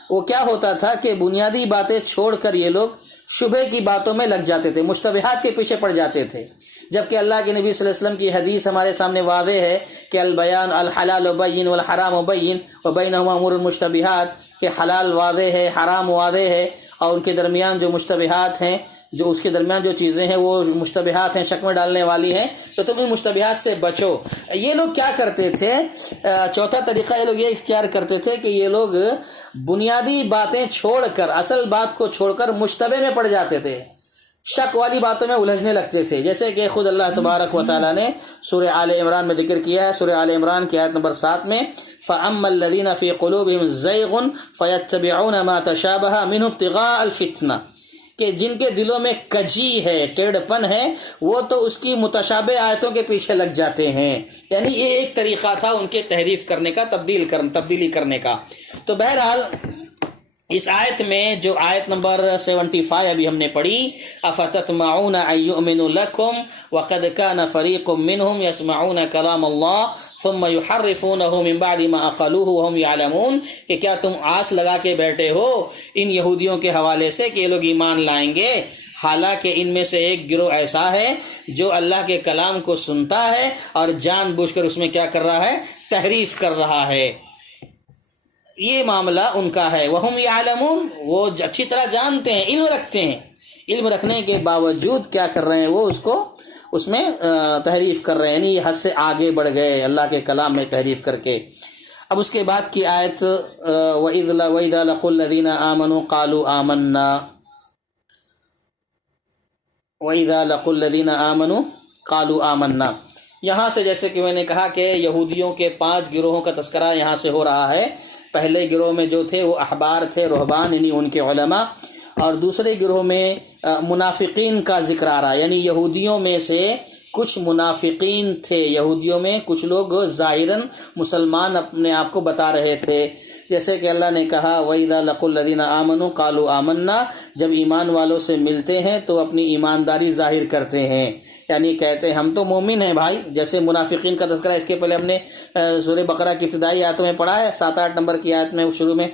وہ کیا ہوتا تھا کہ بنیادی باتیں چھوڑ کر یہ لوگ شبہ کی باتوں میں لگ جاتے تھے، مشتبہات کے پیچھے پڑ جاتے تھے، جبکہ اللہ کے نبی صلی اللہ علیہ وسلم کی حدیث ہمارے سامنے واضح ہے کہ البیان الحلال بین والحرام بین وبینہما امور مشتبہات، کہ حلال واضح ہے، حرام واضح ہے، اور ان کے درمیان جو مشتبہات ہیں، جو اس کے درمیان جو چیزیں ہیں وہ مشتبہات ہیں، شک میں ڈالنے والی ہیں، تو تم ان مشتبہات سے بچو. یہ لوگ کیا کرتے تھے، چوتھا طریقہ یہ لوگ یہ اختیار کرتے تھے کہ یہ لوگ بنیادی باتیں چھوڑ کر، اصل بات کو چھوڑ کر مشتبہ میں پڑ جاتے تھے، شک والی باتوں میں الجھنے لگتے تھے. جیسے کہ خود اللہ تبارک و تعالیٰ نے سورہ آل عمران میں ذکر کیا ہے، سورہ آل عمران کی آیت نمبر 7 میں فَأَمَّا الَّذِينَ فِي قُلُوبِهِمْ زَيْغٌ فَيَتَّبِعُونَ مَا تَشَابَهَ مِنْهُ ابْتِغَاءَ الْفِتْنَةِ، کہ جن کے دلوں میں کجی ہے، ٹیڑھ پن ہے، وہ تو اس کی متشابہ آیتوں کے پیچھے لگ جاتے ہیں. یعنی یہ ایک طریقہ تھا ان کے تحریف کرنے کا، تبدیلی کرنے کا. تو بہرحال اس آیت میں جو آیت نمبر 75 ابھی ہم نے پڑھی، افتطمعون ان یؤمنوا لکم وقد کان فریق منهم یسمعون کلام اللہ ثم یحرفونہ من بعد ما عقلوہ وهم یعلمون، کہ کیا تم آس لگا کے بیٹھے ہو ان یہودیوں کے حوالے سے کہ یہ لوگ ایمان لائیں گے، حالانکہ ان میں سے ایک گروہ ایسا ہے جو اللہ کے کلام کو سنتا ہے اور جان بوجھ کر اس میں کیا کر رہا ہے، تحریف کر رہا ہے. یہ معاملہ ان کا ہے. وہم یعلمون، وہ اچھی طرح جانتے ہیں، علم رکھتے ہیں، علم رکھنے کے باوجود کیا کر رہے ہیں، وہ اس میں تحریف کر رہے ہیں، یعنی حد سے آگے بڑھ گئے اللہ کے کلام میں تحریف کر کے. اب اس کے بعد کی آیت وَإِذَا لَقُوا الَّذِينَ آمَنُوا قَالُوا آمَنَّا، وَإِذَا لَقُوا الَّذِينَ آمَنُوا قَالُوا آمَنَّا. یہاں سے جیسے کہ میں نے کہا کہ یہودیوں کے 5 گروہوں کا تذکرہ یہاں سے ہو رہا ہے. پہلے گروہ میں جو تھے وہ احبار تھے، رہبان یعنی ان کے علماء، اور دوسرے گروہ میں منافقین کا ذکر آ رہا ہے، یعنی یہودیوں میں سے کچھ منافقین تھے، یہودیوں میں کچھ لوگ ظاہراً مسلمان اپنے آپ کو بتا رہے تھے، جیسے کہ اللہ نے کہا وَإِذَا لَقُوا الَّذِينَ آمَنُوا قَالُوا آمَنَّا، جب ایمان والوں سے ملتے ہیں تو اپنی ایمانداری ظاہر کرتے ہیں، یعنی کہتے ہیں ہم تو مومن ہیں بھائی. جیسے منافقین کا تذکرہ اس کے پہلے ہم نے سورہ بقرہ کی ابتدائی آیتوں میں پڑھا ہے، 7-8 نمبر کی آیت میں شروع میں.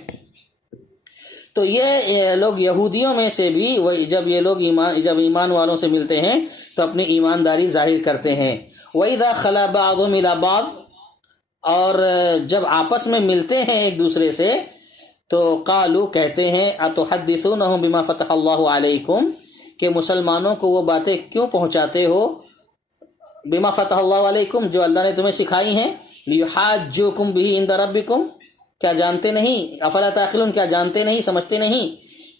تو یہ لوگ یہودیوں میں سے بھی جب یہ لوگ جب ایمان والوں سے ملتے ہیں تو اپنی ایمانداری ظاہر کرتے ہیں. وَإِذَا خَلَا بَعْضُهُمْ إِلَىٰ بَعْضٍ، اور جب آپس میں ملتے ہیں ایک دوسرے سے تو قالو کہتے ہیں اتحدثونہم بما فتح اللہ علیکم، کہ مسلمانوں کو وہ باتیں کیوں پہنچاتے ہو، بما فتح اللہ علیکم، جو اللہ نے تمہیں سکھائی ہیں، لیحاجوکم بہ عند ربکم، کیا جانتے نہیں، افلا تعقلون، کیا جانتے نہیں، سمجھتے نہیں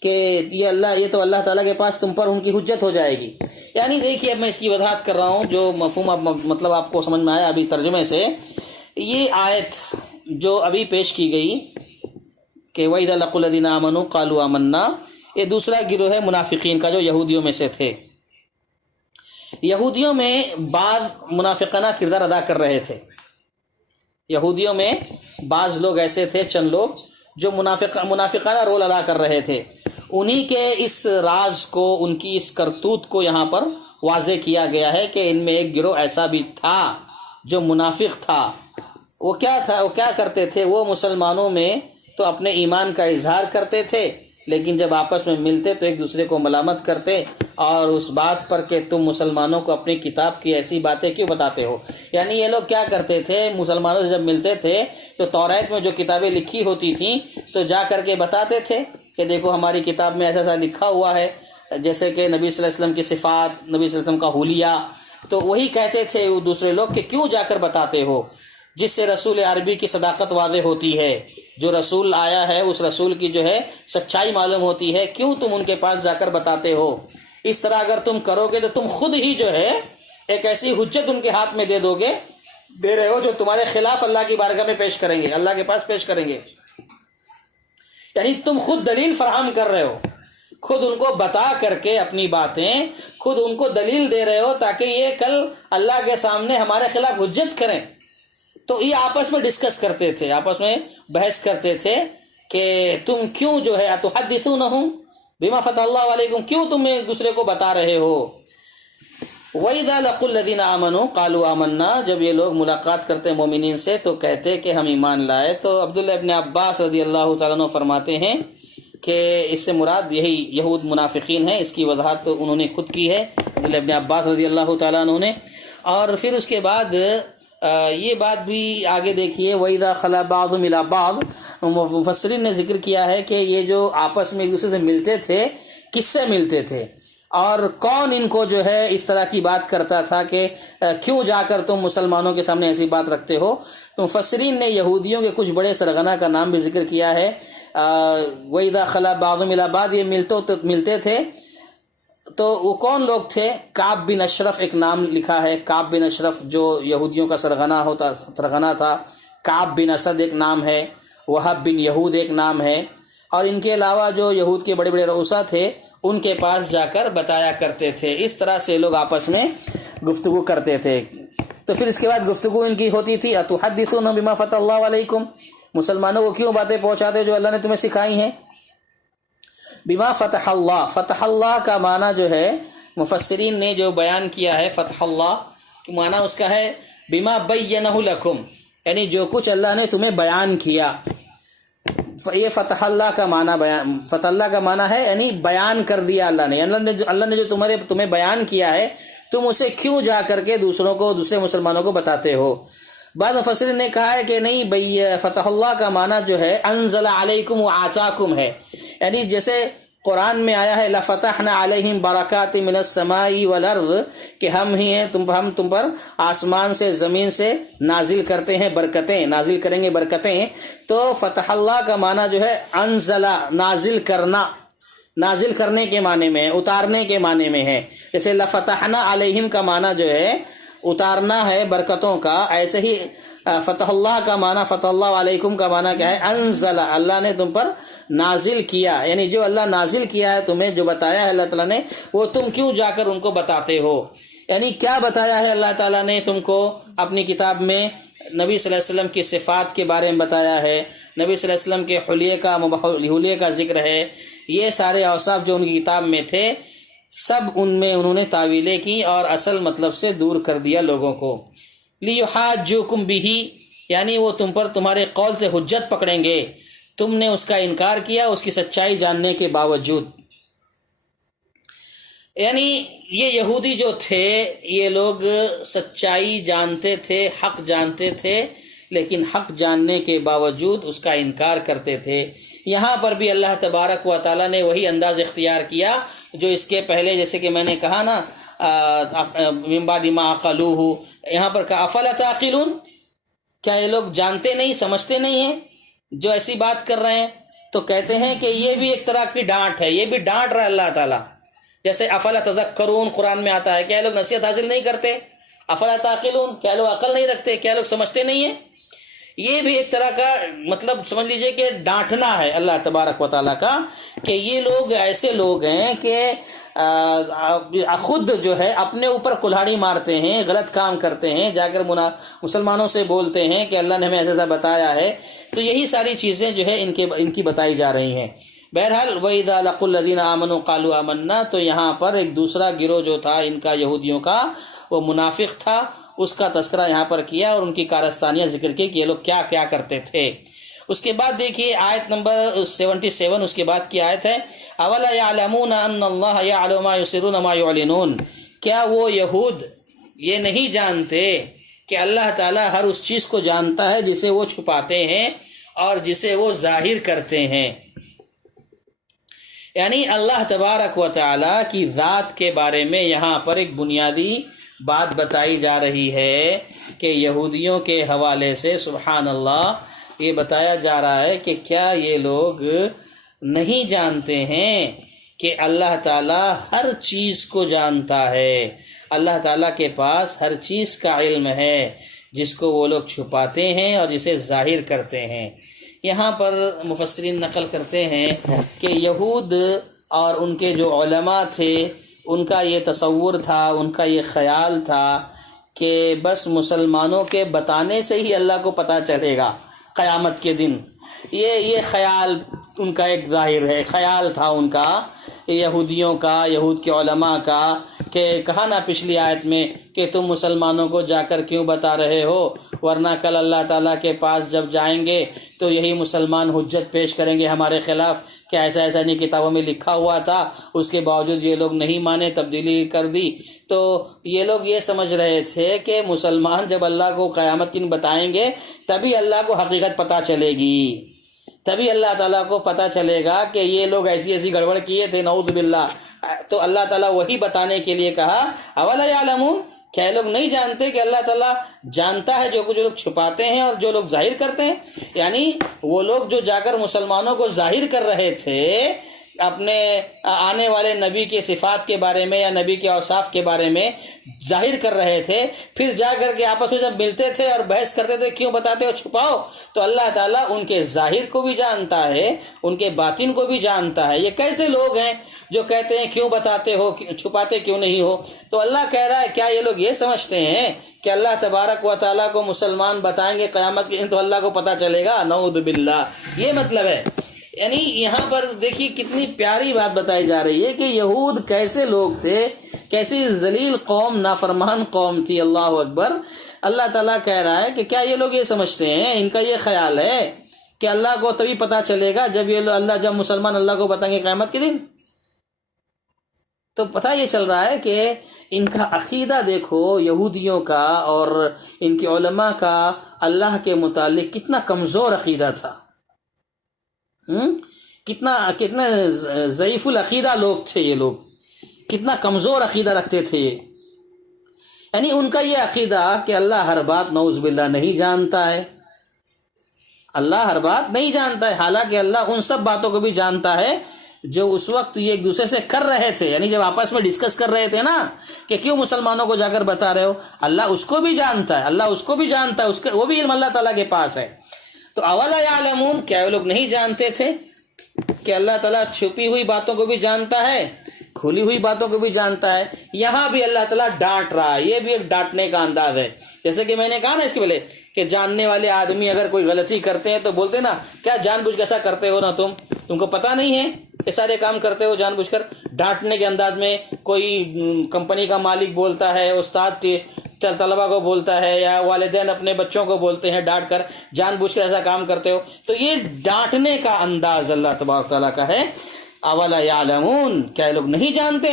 کہ یہ تو اللہ تعالیٰ کے پاس تم پر ان کی حجت ہو جائے گی. یعنی دیکھیے اب میں اس کی وضاحت کر رہا ہوں، جو مفہوم اب مطلب آپ کو سمجھ میں آیا ابھی ترجمے سے. یہ آیت جو ابھی پیش کی گئی کہ وَإِذَا لَقُوا الَّذِينَ آمَنُوا قَالُوا آمَنَّا، یہ دوسرا گروہ ہے منافقین کا جو یہودیوں میں سے تھے. یہودیوں میں بعض منافقانہ کردار ادا کر رہے تھے. یہودیوں میں بعض لوگ ایسے تھے، چند لوگ جو منافقانہ رول ادا کر رہے تھے. انہی کے اس راز کو، ان کی اس کرتوت کو یہاں پر واضح کیا گیا ہے کہ ان میں ایک گروہ ایسا بھی تھا جو منافق تھا. وہ کیا تھا، وہ کیا کرتے تھے، وہ مسلمانوں میں تو اپنے ایمان کا اظہار کرتے تھے، لیکن جب آپس میں ملتے تو ایک دوسرے کو ملامت کرتے اور اس بات پر کہ تم مسلمانوں کو اپنی کتاب کی ایسی باتیں کیوں بتاتے ہو. یعنی یہ لوگ کیا کرتے تھے، مسلمانوں سے جب ملتے تھے تو توریت میں جو کتابیں لکھی ہوتی تھیں تو جا کر کے بتاتے تھے کہ دیکھو ہماری کتاب میں ایسا ایسا لکھا ہوا ہے، جیسے کہ نبی صلی اللہ علیہ وسلم کی صفات، نبی صلی اللہ علیہ وسلم کا حلیہ. تو وہی کہتے تھے وہ دوسرے لوگ کہ کیوں جا کر بتاتے ہو، جس سے رسول عربی کی صداقت واضح ہوتی ہے، جو رسول آیا ہے اس رسول کی جو ہے سچائی معلوم ہوتی ہے، کیوں تم ان کے پاس جا کر بتاتے ہو. اس طرح اگر تم کرو گے تو تم خود ہی جو ہے ایک ایسی حجت ان کے ہاتھ میں دے رہے ہو جو تمہارے خلاف اللہ کی بارگاہ میں پیش کریں گے، اللہ کے پاس پیش کریں گے. یعنی تم خود دلیل فراہم کر رہے ہو، خود ان کو بتا کر کے اپنی باتیں خود ان کو دلیل دے رہے ہو تاکہ یہ کل اللہ کے سامنے ہمارے خلاف حجت کریں. تو یہ آپس میں ڈسکس کرتے تھے، آپس میں بحث کرتے تھے کہ تم کیوں جو ہے اتحدثونہم بما فتح اللہ علیکم، کیوں تم ایک دوسرے کو بتا رہے ہو. وَإِذَا لَقُوا الَّذِينَ آمَنُوا قَالُوا آمَنَّا، جب یہ لوگ ملاقات کرتے مومنین سے تو کہتے کہ ہم ایمان لائے. تو عبداللہ ابن عباس رضی اللہ تعالیٰ عنہ فرماتے ہیں کہ اس سے مراد یہی یہود منافقین ہیں. اس کی وضاحت تو انہوں نے خود کی ہے، عبداللہ ابن عباس رضی اللہ تعالیٰ عنہ نے. اور پھر اس کے بعد یہ بات بھی آگے دیکھیے وَإِذَا خَلَا بَعْضُهُمْ إِلَىٰ بَعْضٍ، مفسرین نے ذکر کیا ہے کہ یہ جو آپس میں ایک دوسرے سے ملتے تھے کس سے ملتے تھے اور کون ان کو جو ہے اس طرح کی بات کرتا تھا کہ کیوں جا کر تم مسلمانوں کے سامنے ایسی بات رکھتے ہو. تو مفسرین نے یہودیوں کے کچھ بڑے سرغنہ کا نام بھی ذکر کیا ہے. وَإِذَا خَلَا بَعْضُهُمْ إِلَىٰ بَعْضٍ، یہ ملتے تھے تو وہ کون لوگ تھے؟ کعب بن اشرف ایک نام لکھا ہے، کعب بن اشرف جو یہودیوں کا سرغنہ تھا. کعب بن اسد ایک نام ہے، وہب بن یہود ایک نام ہے، اور ان کے علاوہ جو یہود کے بڑے بڑے رؤسا تھے ان کے پاس جا کر بتایا کرتے تھے۔ اس طرح سے لوگ آپس میں گفتگو کرتے تھے۔ تو پھر اس کے بعد گفتگو ان کی ہوتی تھی اتحدثون بما فتح اللہ علیکم، مسلمانوں کو کیوں باتیں پہنچاتے جو اللہ نے تمہیں سکھائی ہیں۔ بما فتح اللہ، فتح اللہ کا معنی جو ہے مفسرین نے جو بیان کیا ہے، فتح اللہ کا معنی اس کا ہے بما بینہ لکم، یعنی جو کچھ اللہ نے تمہیں بیان کیا۔ یہ فتح اللہ کا معنی فتح اللہ کا معنی ہے یعنی بیان کر دیا اللہ نے۔ اللہ نے جو تمہیں بیان کیا ہے، تم اسے کیوں جا کر کے دوسرے مسلمانوں کو بتاتے ہو۔ بعض مفسرین نے کہا ہے کہ نہیں، فتح اللہ کا معنی جو ہے انزل علیکم وآتاکم ہے، یعنی جیسے قرآن میں آیا ہے لفتحنا علیہم برکات من السماء والارض، کہ ہم ہی ہیں ہم تم پر آسمان سے زمین سے نازل کرتے ہیں برکتیں، نازل کریں گے برکتیں۔ تو فتح اللہ کا معنی جو ہے انزلہ، نازل کرنا، نازل کرنے کے معنی میں ہے، اتارنے کے معنی میں ہے۔ جیسے لفتحنا علیہم کا معنی جو ہے اتارنا ہے برکتوں کا، ایسے ہی فتح اللہ کا معنی، فتح اللہ علیکم کا معنی کیا ہے؟ انزل، اللہ نے تم پر نازل کیا، یعنی جو اللہ نازل کیا ہے تمہیں، جو بتایا ہے اللہ تعالیٰ نے، وہ تم کیوں جا کر ان کو بتاتے ہو؟ یعنی کیا بتایا ہے اللہ تعالیٰ نے تم کو اپنی کتاب میں؟ نبی صلی اللہ علیہ وسلم کی صفات کے بارے میں بتایا ہے، نبی صلی اللہ علیہ وسلم کے حلیے کا ذکر ہے، یہ سارے اوصاف جو ان کی کتاب میں تھے سب ان میں انہوں نے تعویلیں کی اور اصل مطلب سے دور کر دیا لوگوں کو۔ لیحاجوکم بہ، یعنی وہ تم پر تمہارے قول سے حجت پکڑیں گے، تم نے اس کا انکار کیا اس کی سچائی جاننے کے باوجود۔ یعنی یہ یہودی جو تھے یہ لوگ سچائی جانتے تھے، حق جانتے تھے، لیکن حق جاننے کے باوجود اس کا انکار کرتے تھے۔ یہاں پر بھی اللہ تبارک و تعالیٰ نے وہی انداز اختیار کیا جو اس کے پہلے، جیسے کہ میں نے کہا نا من بعد ما عقلوہ، یہاں پر کہا افلا تعقلون، کیا یہ لوگ جانتے نہیں، سمجھتے نہیں ہیں جو ایسی بات کر رہے ہیں؟ تو کہتے ہیں کہ یہ بھی ایک طرح کی ڈانٹ ہے، یہ بھی ڈانٹ رہا ہے اللہ تعالیٰ۔ جیسے افلا تذکرون قرآن میں آتا ہے، کیا لوگ نصیحت حاصل نہیں کرتے؟ افلا تعقلون، کیا لوگ عقل نہیں رکھتے، کیا لوگ سمجھتے نہیں ہیں؟ یہ بھی ایک طرح کا مطلب سمجھ لیجئے کہ ڈانٹنا ہے اللہ تبارک و تعالیٰ کا، کہ یہ لوگ ایسے لوگ ہیں کہ خود جو ہے اپنے اوپر کلہاڑی مارتے ہیں، غلط کام کرتے ہیں، جا کر مسلمانوں سے بولتے ہیں کہ اللہ نے ہمیں ایسا بتایا ہے۔ تو یہی ساری چیزیں جو ہے ان کی بتائی جا رہی ہیں۔ بہرحال وَإِذَا لَقُوا الَّذِينَ آمَنُوا قَالُوا آمَنَّا، تو یہاں پر ایک دوسرا گروہ جو تھا ان کا، یہودیوں کا، وہ منافق تھا، اس کا تذکرہ یہاں پر کیا اور ان کی کارستانیاں ذکر کی کہ یہ لوگ کیا کیا کرتے تھے۔ اس کے بعد دیکھیے آیت نمبر 77، اس کے بعد کی آیت ہے اولا یعلمون ان اللہ یعلم ما یسرون ما یعلنون، کیا وہ یہود یہ نہیں جانتے کہ اللہ تعالیٰ ہر اس چیز کو جانتا ہے جسے وہ چھپاتے ہیں اور جسے وہ ظاہر کرتے ہیں۔ یعنی اللہ تبارک و تعالیٰ کی ذات کے بارے میں یہاں پر ایک بنیادی بات بتائی جا رہی ہے کہ یہودیوں کے حوالے سے سبحان اللہ یہ بتایا جا رہا ہے کہ کیا یہ لوگ نہیں جانتے ہیں کہ اللہ تعالیٰ ہر چیز کو جانتا ہے، اللہ تعالیٰ کے پاس ہر چیز کا علم ہے جس کو وہ لوگ چھپاتے ہیں اور جسے ظاہر کرتے ہیں۔ یہاں پر مفسرین نقل کرتے ہیں کہ یہود اور ان کے جو علماء تھے ان کا یہ تصور تھا، ان کا یہ خیال تھا کہ بس مسلمانوں کے بتانے سے ہی اللہ کو پتہ چلے گا قیامت کے دن۔ یہ خیال ان کا ایک ظاہر ہے، خیال تھا ان کا، یہودیوں کا، یہود کے علماء کا، کہ کہا نا پچھلی آیت میں کہ تم مسلمانوں کو جا کر کیوں بتا رہے ہو، ورنہ کل اللہ تعالیٰ کے پاس جب جائیں گے تو یہی مسلمان حجت پیش کریں گے ہمارے خلاف کہ ایسا ایسا نہیں کتابوں میں لکھا ہوا تھا، اس کے باوجود یہ لوگ نہیں مانے، تبدیلی کر دی۔ تو یہ لوگ یہ سمجھ رہے تھے کہ مسلمان جب اللہ کو قیامت کی بتائیں گے تبھی اللہ کو حقیقت پتہ چلے گی، تبھی اللہ تعالیٰ کو پتہ چلے گا کہ یہ لوگ ایسی ایسی گڑبڑ کیے تھے، نعوذ باللہ۔ تو اللہ تعالیٰ وہی بتانے کے لیے کہا اولا یعلمون، کیا لوگ نہیں جانتے کہ اللہ تعالیٰ جانتا ہے جو لوگ چھپاتے ہیں اور جو لوگ ظاہر کرتے ہیں؟ یعنی وہ لوگ جو جا کر مسلمانوں کو ظاہر کر رہے تھے اپنے آنے والے نبی کے صفات کے بارے میں یا نبی کے اوصاف کے بارے میں ظاہر کر رہے تھے، پھر جا کر کے آپس میں جب ملتے تھے اور بحث کرتے تھے کیوں بتاتے ہو چھپاؤ، تو اللہ تعالیٰ ان کے ظاہر کو بھی جانتا ہے، ان کے باطن کو بھی جانتا ہے۔ یہ کیسے لوگ ہیں جو کہتے ہیں کیوں بتاتے ہو، چھپاتے کیوں نہیں ہو؟ تو اللہ کہہ رہا ہے کیا یہ لوگ یہ سمجھتے ہیں کہ اللہ تبارک و تعالیٰ کو مسلمان بتائیں گے قیامت کے دن تو اللہ کو پتہ چلے گا؟ نعوذ باللہ، یہ مطلب ہے۔ یعنی یہاں پر دیکھیے کتنی پیاری بات بتائی جا رہی ہے کہ یہود کیسے لوگ تھے، کیسی ذلیل قوم، نافرمان قوم تھی۔ اللہ اکبر۔ اللہ تعالیٰ کہہ رہا ہے کہ کیا یہ لوگ یہ سمجھتے ہیں، ان کا یہ خیال ہے کہ اللہ کو تبھی پتہ چلے گا جب جب مسلمان اللہ کو بتائیں گے قیامت کے دن؟ تو پتہ یہ چل رہا ہے کہ ان کا عقیدہ دیکھو یہودیوں کا اور ان کے علماء کا اللہ کے متعلق کتنا کمزور عقیدہ تھا، کتنا ضعیف العقیدہ لوگ تھے یہ لوگ، کتنا کمزور عقیدہ رکھتے تھے یہ۔ یعنی ان کا یہ عقیدہ کہ اللہ ہر بات نعوذ باللہ نہیں جانتا ہے، اللہ ہر بات نہیں جانتا ہے، حالانکہ اللہ ان سب باتوں کو بھی جانتا ہے جو اس وقت یہ ایک دوسرے سے کر رہے تھے۔ یعنی جب آپس میں ڈسکس کر رہے تھے نا کہ کیوں مسلمانوں کو جا کر بتا رہے ہو، اللہ اس کو بھی جانتا ہے، اللہ اس کو بھی جانتا ہے، وہ بھی علم اللہ تعالیٰ کے پاس ہے۔ تو اولا یعلمون، کیا وہ لوگ نہیں جانتے تھے کہ اللہ تعالیٰ چھپی ہوئی باتوں کو بھی جانتا ہے، کھلی ہوئی باتوں کو بھی جانتا ہے؟ یہاں بھی اللہ تعالیٰ ڈانٹ رہا ہے، یہ بھی ایک ڈانٹنے کا انداز ہے۔ جیسے کہ میں نے کہا نا اس کے پہلے کہ جاننے والے آدمی اگر کوئی غلطی کرتے ہیں تو بولتے نا کیا جان بوجھ کے ایسا کرتے ہو نا، تم کو پتہ نہیں ہے یہ سارے کام کرتے ہو جان بوجھ کر؟ ڈانٹنے کے انداز میں کوئی کمپنی کا مالک بولتا ہے، استاد طلبہ کو بولتا ہے، یا والدین اپنے بچوں کو بولتے ہیں ڈانٹ کر جان بوجھ کر ایسا کام کرتے ہو، تو یہ ڈانٹنے کا انداز اللہ تبارک تعالیٰ کا ہے۔ اولا یعلمون، کیا یہ لوگ نہیں جانتے؟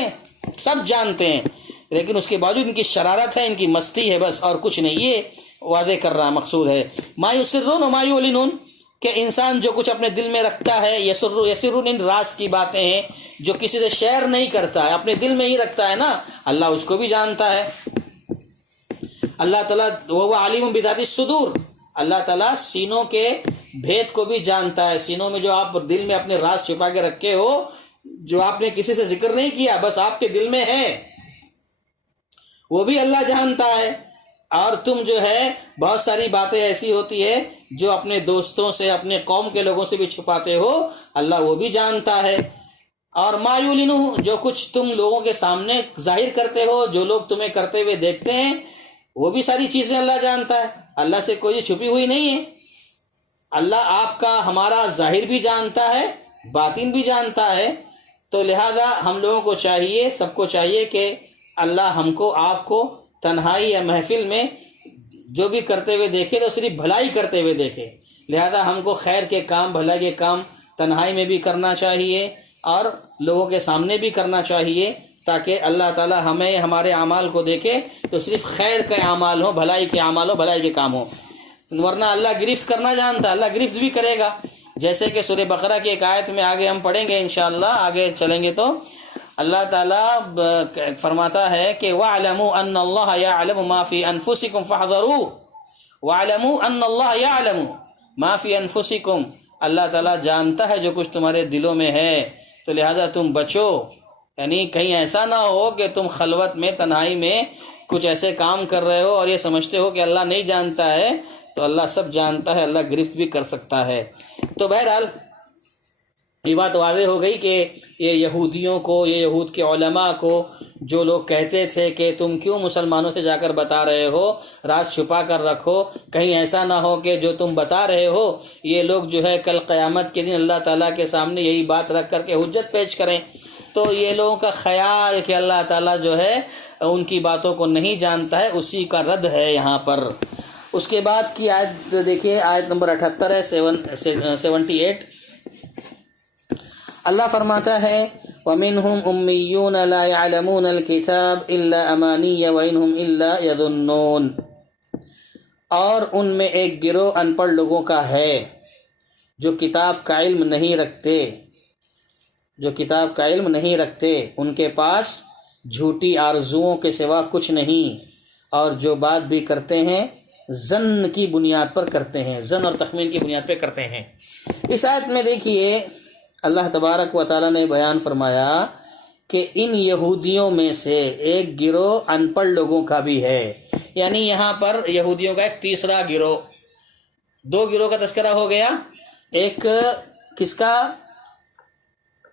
سب جانتے ہیں، لیکن اس کے باوجود ان کی شرارت ہے، ان کی مستی ہے، بس اور کچھ نہیں۔ یہ واضح کر رہا مقصود ہے ما یسرون و ما یعلنون، کہ انسان جو کچھ اپنے دل میں رکھتا ہے، یسرون ان راز کی باتیں ہیں جو کسی سے شیئر نہیں کرتا ہے، اپنے دل میں ہی رکھتا ہے نا، اللہ اس کو بھی جانتا ہے۔ اللہ تعالیٰ وہ عالم بذات الصدور، اللہ تعالیٰ سینوں کے بھید کو بھی جانتا ہے۔ سینوں میں جو آپ دل میں اپنے راز چھپا کے رکھے ہو، جو آپ نے کسی سے ذکر نہیں کیا، بس آپ کے دل میں ہے، وہ بھی اللہ جانتا ہے۔ اور تم جو ہے بہت ساری باتیں ایسی ہوتی ہے جو اپنے دوستوں سے، اپنے قوم کے لوگوں سے بھی چھپاتے ہو، اللہ وہ بھی جانتا ہے۔ اور ما یعلنون، جو کچھ تم لوگوں کے سامنے ظاہر کرتے ہو، جو لوگ تمہیں کرتے ہوئے دیکھتے ہیں، وہ بھی ساری چیزیں اللہ جانتا ہے۔ اللہ سے کوئی چھپی ہوئی نہیں ہے۔ اللہ آپ کا ہمارا ظاہر بھی جانتا ہے، باطن بھی جانتا ہے۔ تو لہذا ہم لوگوں کو چاہیے، سب کو چاہیے کہ اللہ ہم کو، آپ کو تنہائی یا محفل میں جو بھی کرتے ہوئے دیکھے تو صرف بھلائی کرتے ہوئے دیکھے۔ لہذا ہم کو خیر کے کام، بھلائی کے کام تنہائی میں بھی کرنا چاہیے اور لوگوں کے سامنے بھی کرنا چاہیے، تاکہ اللہ تعالی ہمیں، ہمارے اعمال کو دیکھے تو صرف خیر کے اعمال ہوں، بھلائی کے اعمال ہوں، بھلائی کے کام ہوں۔ ورنہ اللہ گرفت کرنا جانتا ہے، اللہ گرفت بھی کرے گا۔ جیسے کہ سورہ بقرہ کی ایک آیت میں آگے ہم پڑھیں گے انشاءاللہ، آگے چلیں گے تو اللہ تعالیٰ فرماتا ہے کہ وَاعْلَمُوا أَنَّ اللَّهَ يَعْلَمُ مَا فِي أَنفُسِكُمْ فَاحْذَرُوهُ وَاعْلَمُوا أَنَّ اللَّهَ يَعْلَمُ مَا فِي أَنفُسِكُمْ، اللہ تعالیٰ جانتا ہے جو کچھ تمہارے دلوں میں ہے، تو لہذا تم بچو۔ یعنی کہیں ایسا نہ ہو کہ تم خلوت میں، تنہائی میں کچھ ایسے کام کر رہے ہو اور یہ سمجھتے ہو کہ اللہ نہیں جانتا ہے، تو اللہ سب جانتا ہے، اللہ گرفت بھی کر سکتا ہے۔ تو بہرحال یہ بات واضح ہو گئی کہ یہ یہودیوں کو، یہ یہود کے علماء کو، جو لوگ کہتے تھے کہ تم کیوں مسلمانوں سے جا کر بتا رہے ہو، راز چھپا کر رکھو، کہیں ایسا نہ ہو کہ جو تم بتا رہے ہو یہ لوگ جو ہے کل قیامت کے دن اللہ تعالیٰ کے سامنے یہی بات رکھ کر کے حجت پیش کریں۔ تو یہ لوگوں کا خیال کہ اللہ تعالیٰ جو ہے ان کی باتوں کو نہیں جانتا ہے، اسی کا رد ہے یہاں پر۔ اس کے بعد کی آیت دیکھیے، آیت نمبر 78 ہے، 78۔ اللہ فرماتا ہے وَمِنْهُمْ أُمِّيُّونَ لَا يَعْلَمُونَ الْكِتَابَ إِلَّا أَمَانِيَّ وَإِنْهُمْ إِلَّا يَظُنُّونَ، اور ان میں ایک گروہ ان پڑھ لوگوں کا ہے جو کتاب کا علم نہیں رکھتے، جو کتاب کا علم نہیں رکھتے، ان کے پاس جھوٹی آرزوؤں کے سوا کچھ نہیں، اور جو بات بھی کرتے ہیں ظن کی بنیاد پر کرتے ہیں، ظن اور تخمین کی بنیاد پہ کرتے ہیں۔ اس آیت میں دیکھیے اللہ تبارک و تعالیٰ نے بیان فرمایا کہ ان یہودیوں میں سے ایک گروہ ان پڑھ لوگوں کا بھی ہے، یعنی یہاں پر یہودیوں کا ایک تیسرا گروہ، دو گروہ کا تذکرہ ہو گیا، ایک کس کا؟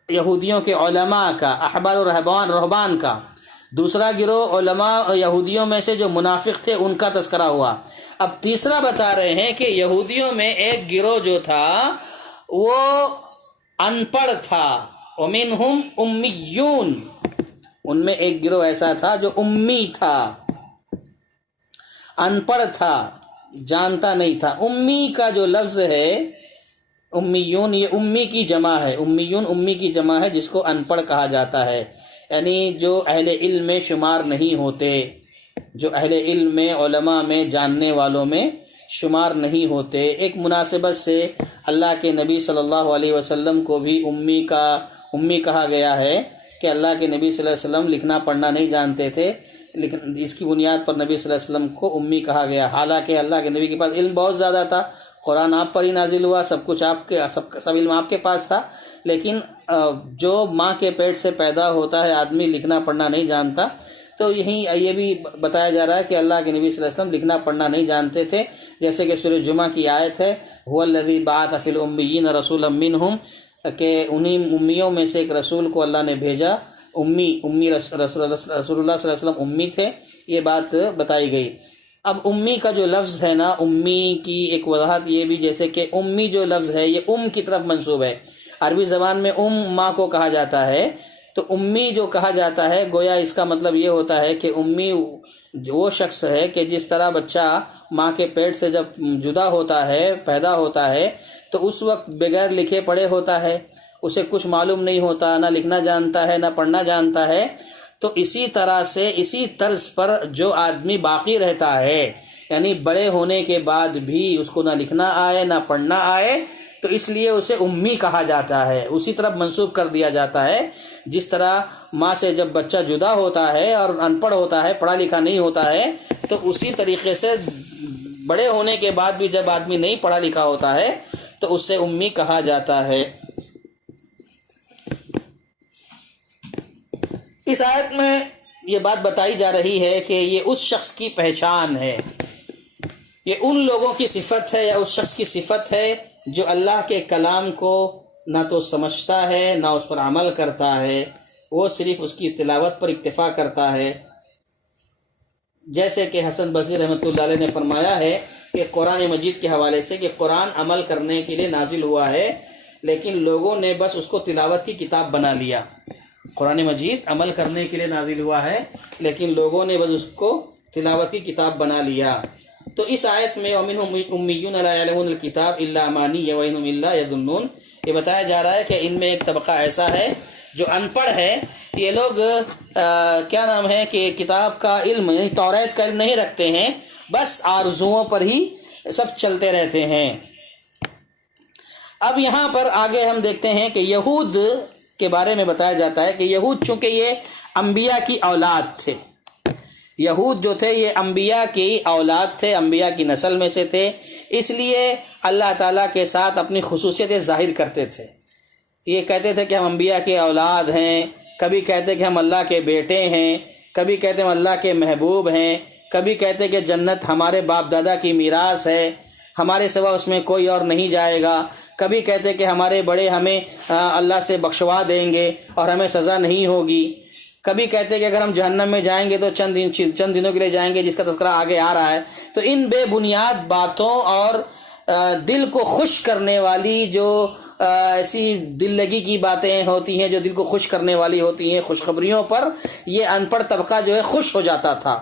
یہودیوں کے علماء کا، احبار و رہبان کا، دوسرا گروہ علماء یہودیوں میں سے جو منافق تھے ان کا تذکرہ ہوا۔ اب تیسرا بتا رہے ہیں کہ یہودیوں میں ایک گروہ جو تھا وہ ان پڑھ تھا، ومنہم امیون، ان میں ایک گروہ ایسا تھا جو امی تھا، ان پڑھ تھا، جانتا نہیں تھا۔ امی کا جو لفظ ہے امیون، یہ امی کی جمع ہے، امیون امی کی جمع ہے جس کو ان پڑھ کہا جاتا ہے، یعنی جو اہل علم میں شمار نہیں ہوتے، جو اہل علم میں، علماء میں، جاننے والوں میں شمار نہیں ہوتے۔ ایک مناسبت سے اللہ کے نبی صلی اللہ علیہ وسلم کو بھی امی کہا گیا ہے کہ اللہ کے نبی صلی اللہ علیہ وسلم لکھنا پڑھنا نہیں جانتے تھے، لیکن اس کی بنیاد پر نبی صلی اللہ علیہ وسلم کو امی کہا گیا، حالانکہ اللہ کے نبی کے پاس علم بہت زیادہ تھا، قرآن آپ پر ہی نازل ہوا، سب کچھ آپ کے، سب علم آپ کے پاس تھا، لیکن جو ماں کے پیٹ سے پیدا ہوتا ہے آدمی لکھنا پڑھنا نہیں جانتا۔ تو یہ بھی بتایا جا رہا ہے کہ اللہ کے نبی صلی اللہ علیہ وسلم لکھنا پڑھنا نہیں جانتے تھے، جیسے کہ سورہ جمعہ کی آیت ہے هو الذی بعث فی الامیین رسولا منہم، کہ انہیں امیوں میں سے ایک رسول کو اللہ نے بھیجا، امی رسول اللہ صلی اللہ علیہ وسلم امی تھے، یہ بات بتائی گئی۔ اب امی کا جو لفظ ہے نا، امی کی ایک وضاحت یہ بھی، جیسے کہ امی جو لفظ ہے یہ کی طرف منسوب ہے، عربی زبان میں ماں کو کہا جاتا ہے، تو امی جو کہا جاتا ہے گویا اس کا مطلب یہ ہوتا ہے کہ امی وہ شخص ہے کہ جس طرح بچہ ماں کے پیٹ سے جب جدا ہوتا ہے، پیدا ہوتا ہے، تو اس وقت بغیر لکھے پڑھے ہوتا ہے، اسے کچھ معلوم نہیں ہوتا، نہ لکھنا جانتا ہے نہ پڑھنا جانتا ہے۔ تو اسی طرح سے، اسی طرز پر جو آدمی باقی رہتا ہے، یعنی بڑے ہونے کے بعد بھی اس کو نہ لکھنا آئے نہ پڑھنا آئے، تو اس لیے اسے امی کہا جاتا ہے، اسی طرف منسوب کر دیا جاتا ہے۔ جس طرح ماں سے جب بچہ جدا ہوتا ہے اور ان پڑھ ہوتا ہے، پڑھا لکھا نہیں ہوتا ہے، تو اسی طریقے سے بڑے ہونے کے بعد بھی جب آدمی نہیں پڑھا لکھا ہوتا ہے تو اس سے امی کہا جاتا ہے۔ اس آیت میں یہ بات بتائی جا رہی ہے کہ یہ اس شخص کی پہچان ہے، یہ ان لوگوں کی صفت ہے یا اس شخص کی صفت ہے جو اللہ کے کلام کو نہ تو سمجھتا ہے نہ اس پر عمل کرتا ہے، وہ صرف اس کی تلاوت پر اکتفا کرتا ہے۔ جیسے کہ حسن بصری رحمۃ اللہ علیہ نے فرمایا ہے کہ قرآن مجید کے حوالے سے کہ قرآن عمل کرنے کے لیے نازل ہوا ہے، لیکن لوگوں نے بس اس کو تلاوت کی کتاب بنا لیا۔ قرآن مجید عمل کرنے کے لیے نازل ہوا ہے، لیکن لوگوں نے بس اس کو تلاوت کی کتاب بنا لیا۔ تو اس آیت میں وَمِنْهُمْ أُمِّيُّونَ لَا يَعْلَمُونَ الْكِتَابَ إِلَّا أَمَانِيَّ وَإِنْهُمْ إِلَّا يَظُنُّونَ، یہ بتایا جا رہا ہے کہ ان میں ایک طبقہ ایسا ہے جو ان پڑھ ہے، یہ لوگ کیا نام ہے کہ کتاب کا علم، یعنی توریت کا علم نہیں رکھتے ہیں، بس آرزوؤں پر ہی سب چلتے رہتے ہیں۔ اب یہاں پر آگے ہم دیکھتے ہیں کہ یہود کے بارے میں بتایا جاتا ہے کہ یہود چونکہ یہ انبیاء کی اولاد تھے، یہود جو تھے یہ انبیاء کی اولاد تھے، انبیاء کی نسل میں سے تھے، اس لیے اللہ تعالیٰ کے ساتھ اپنی خصوصیتیں ظاہر کرتے تھے۔ یہ کہتے تھے کہ ہم انبیاء کی اولاد ہیں، کبھی کہتے کہ ہم اللہ کے بیٹے ہیں، کبھی کہتے ہم اللہ کے محبوب ہیں، کبھی کہتے کہ جنت ہمارے باپ دادا کی میراث ہے، ہمارے سوا اس میں کوئی اور نہیں جائے گا، کبھی کہتے کہ ہمارے بڑے ہمیں اللہ سے بخشوا دیں گے اور ہمیں سزا نہیں ہوگی، کبھی کہتے کہ اگر ہم جہنم میں جائیں گے تو چند دنوں کے لیے جائیں گے، جس کا تذکرہ آگے آ رہا ہے۔ تو ان بے بنیاد باتوں اور دل کو خوش کرنے والی جو ایسی دل لگی کی باتیں ہوتی ہیں جو دل کو خوش کرنے والی ہوتی ہیں، خوشخبریوں پر یہ ان پڑھ طبقہ جو ہے خوش ہو جاتا تھا۔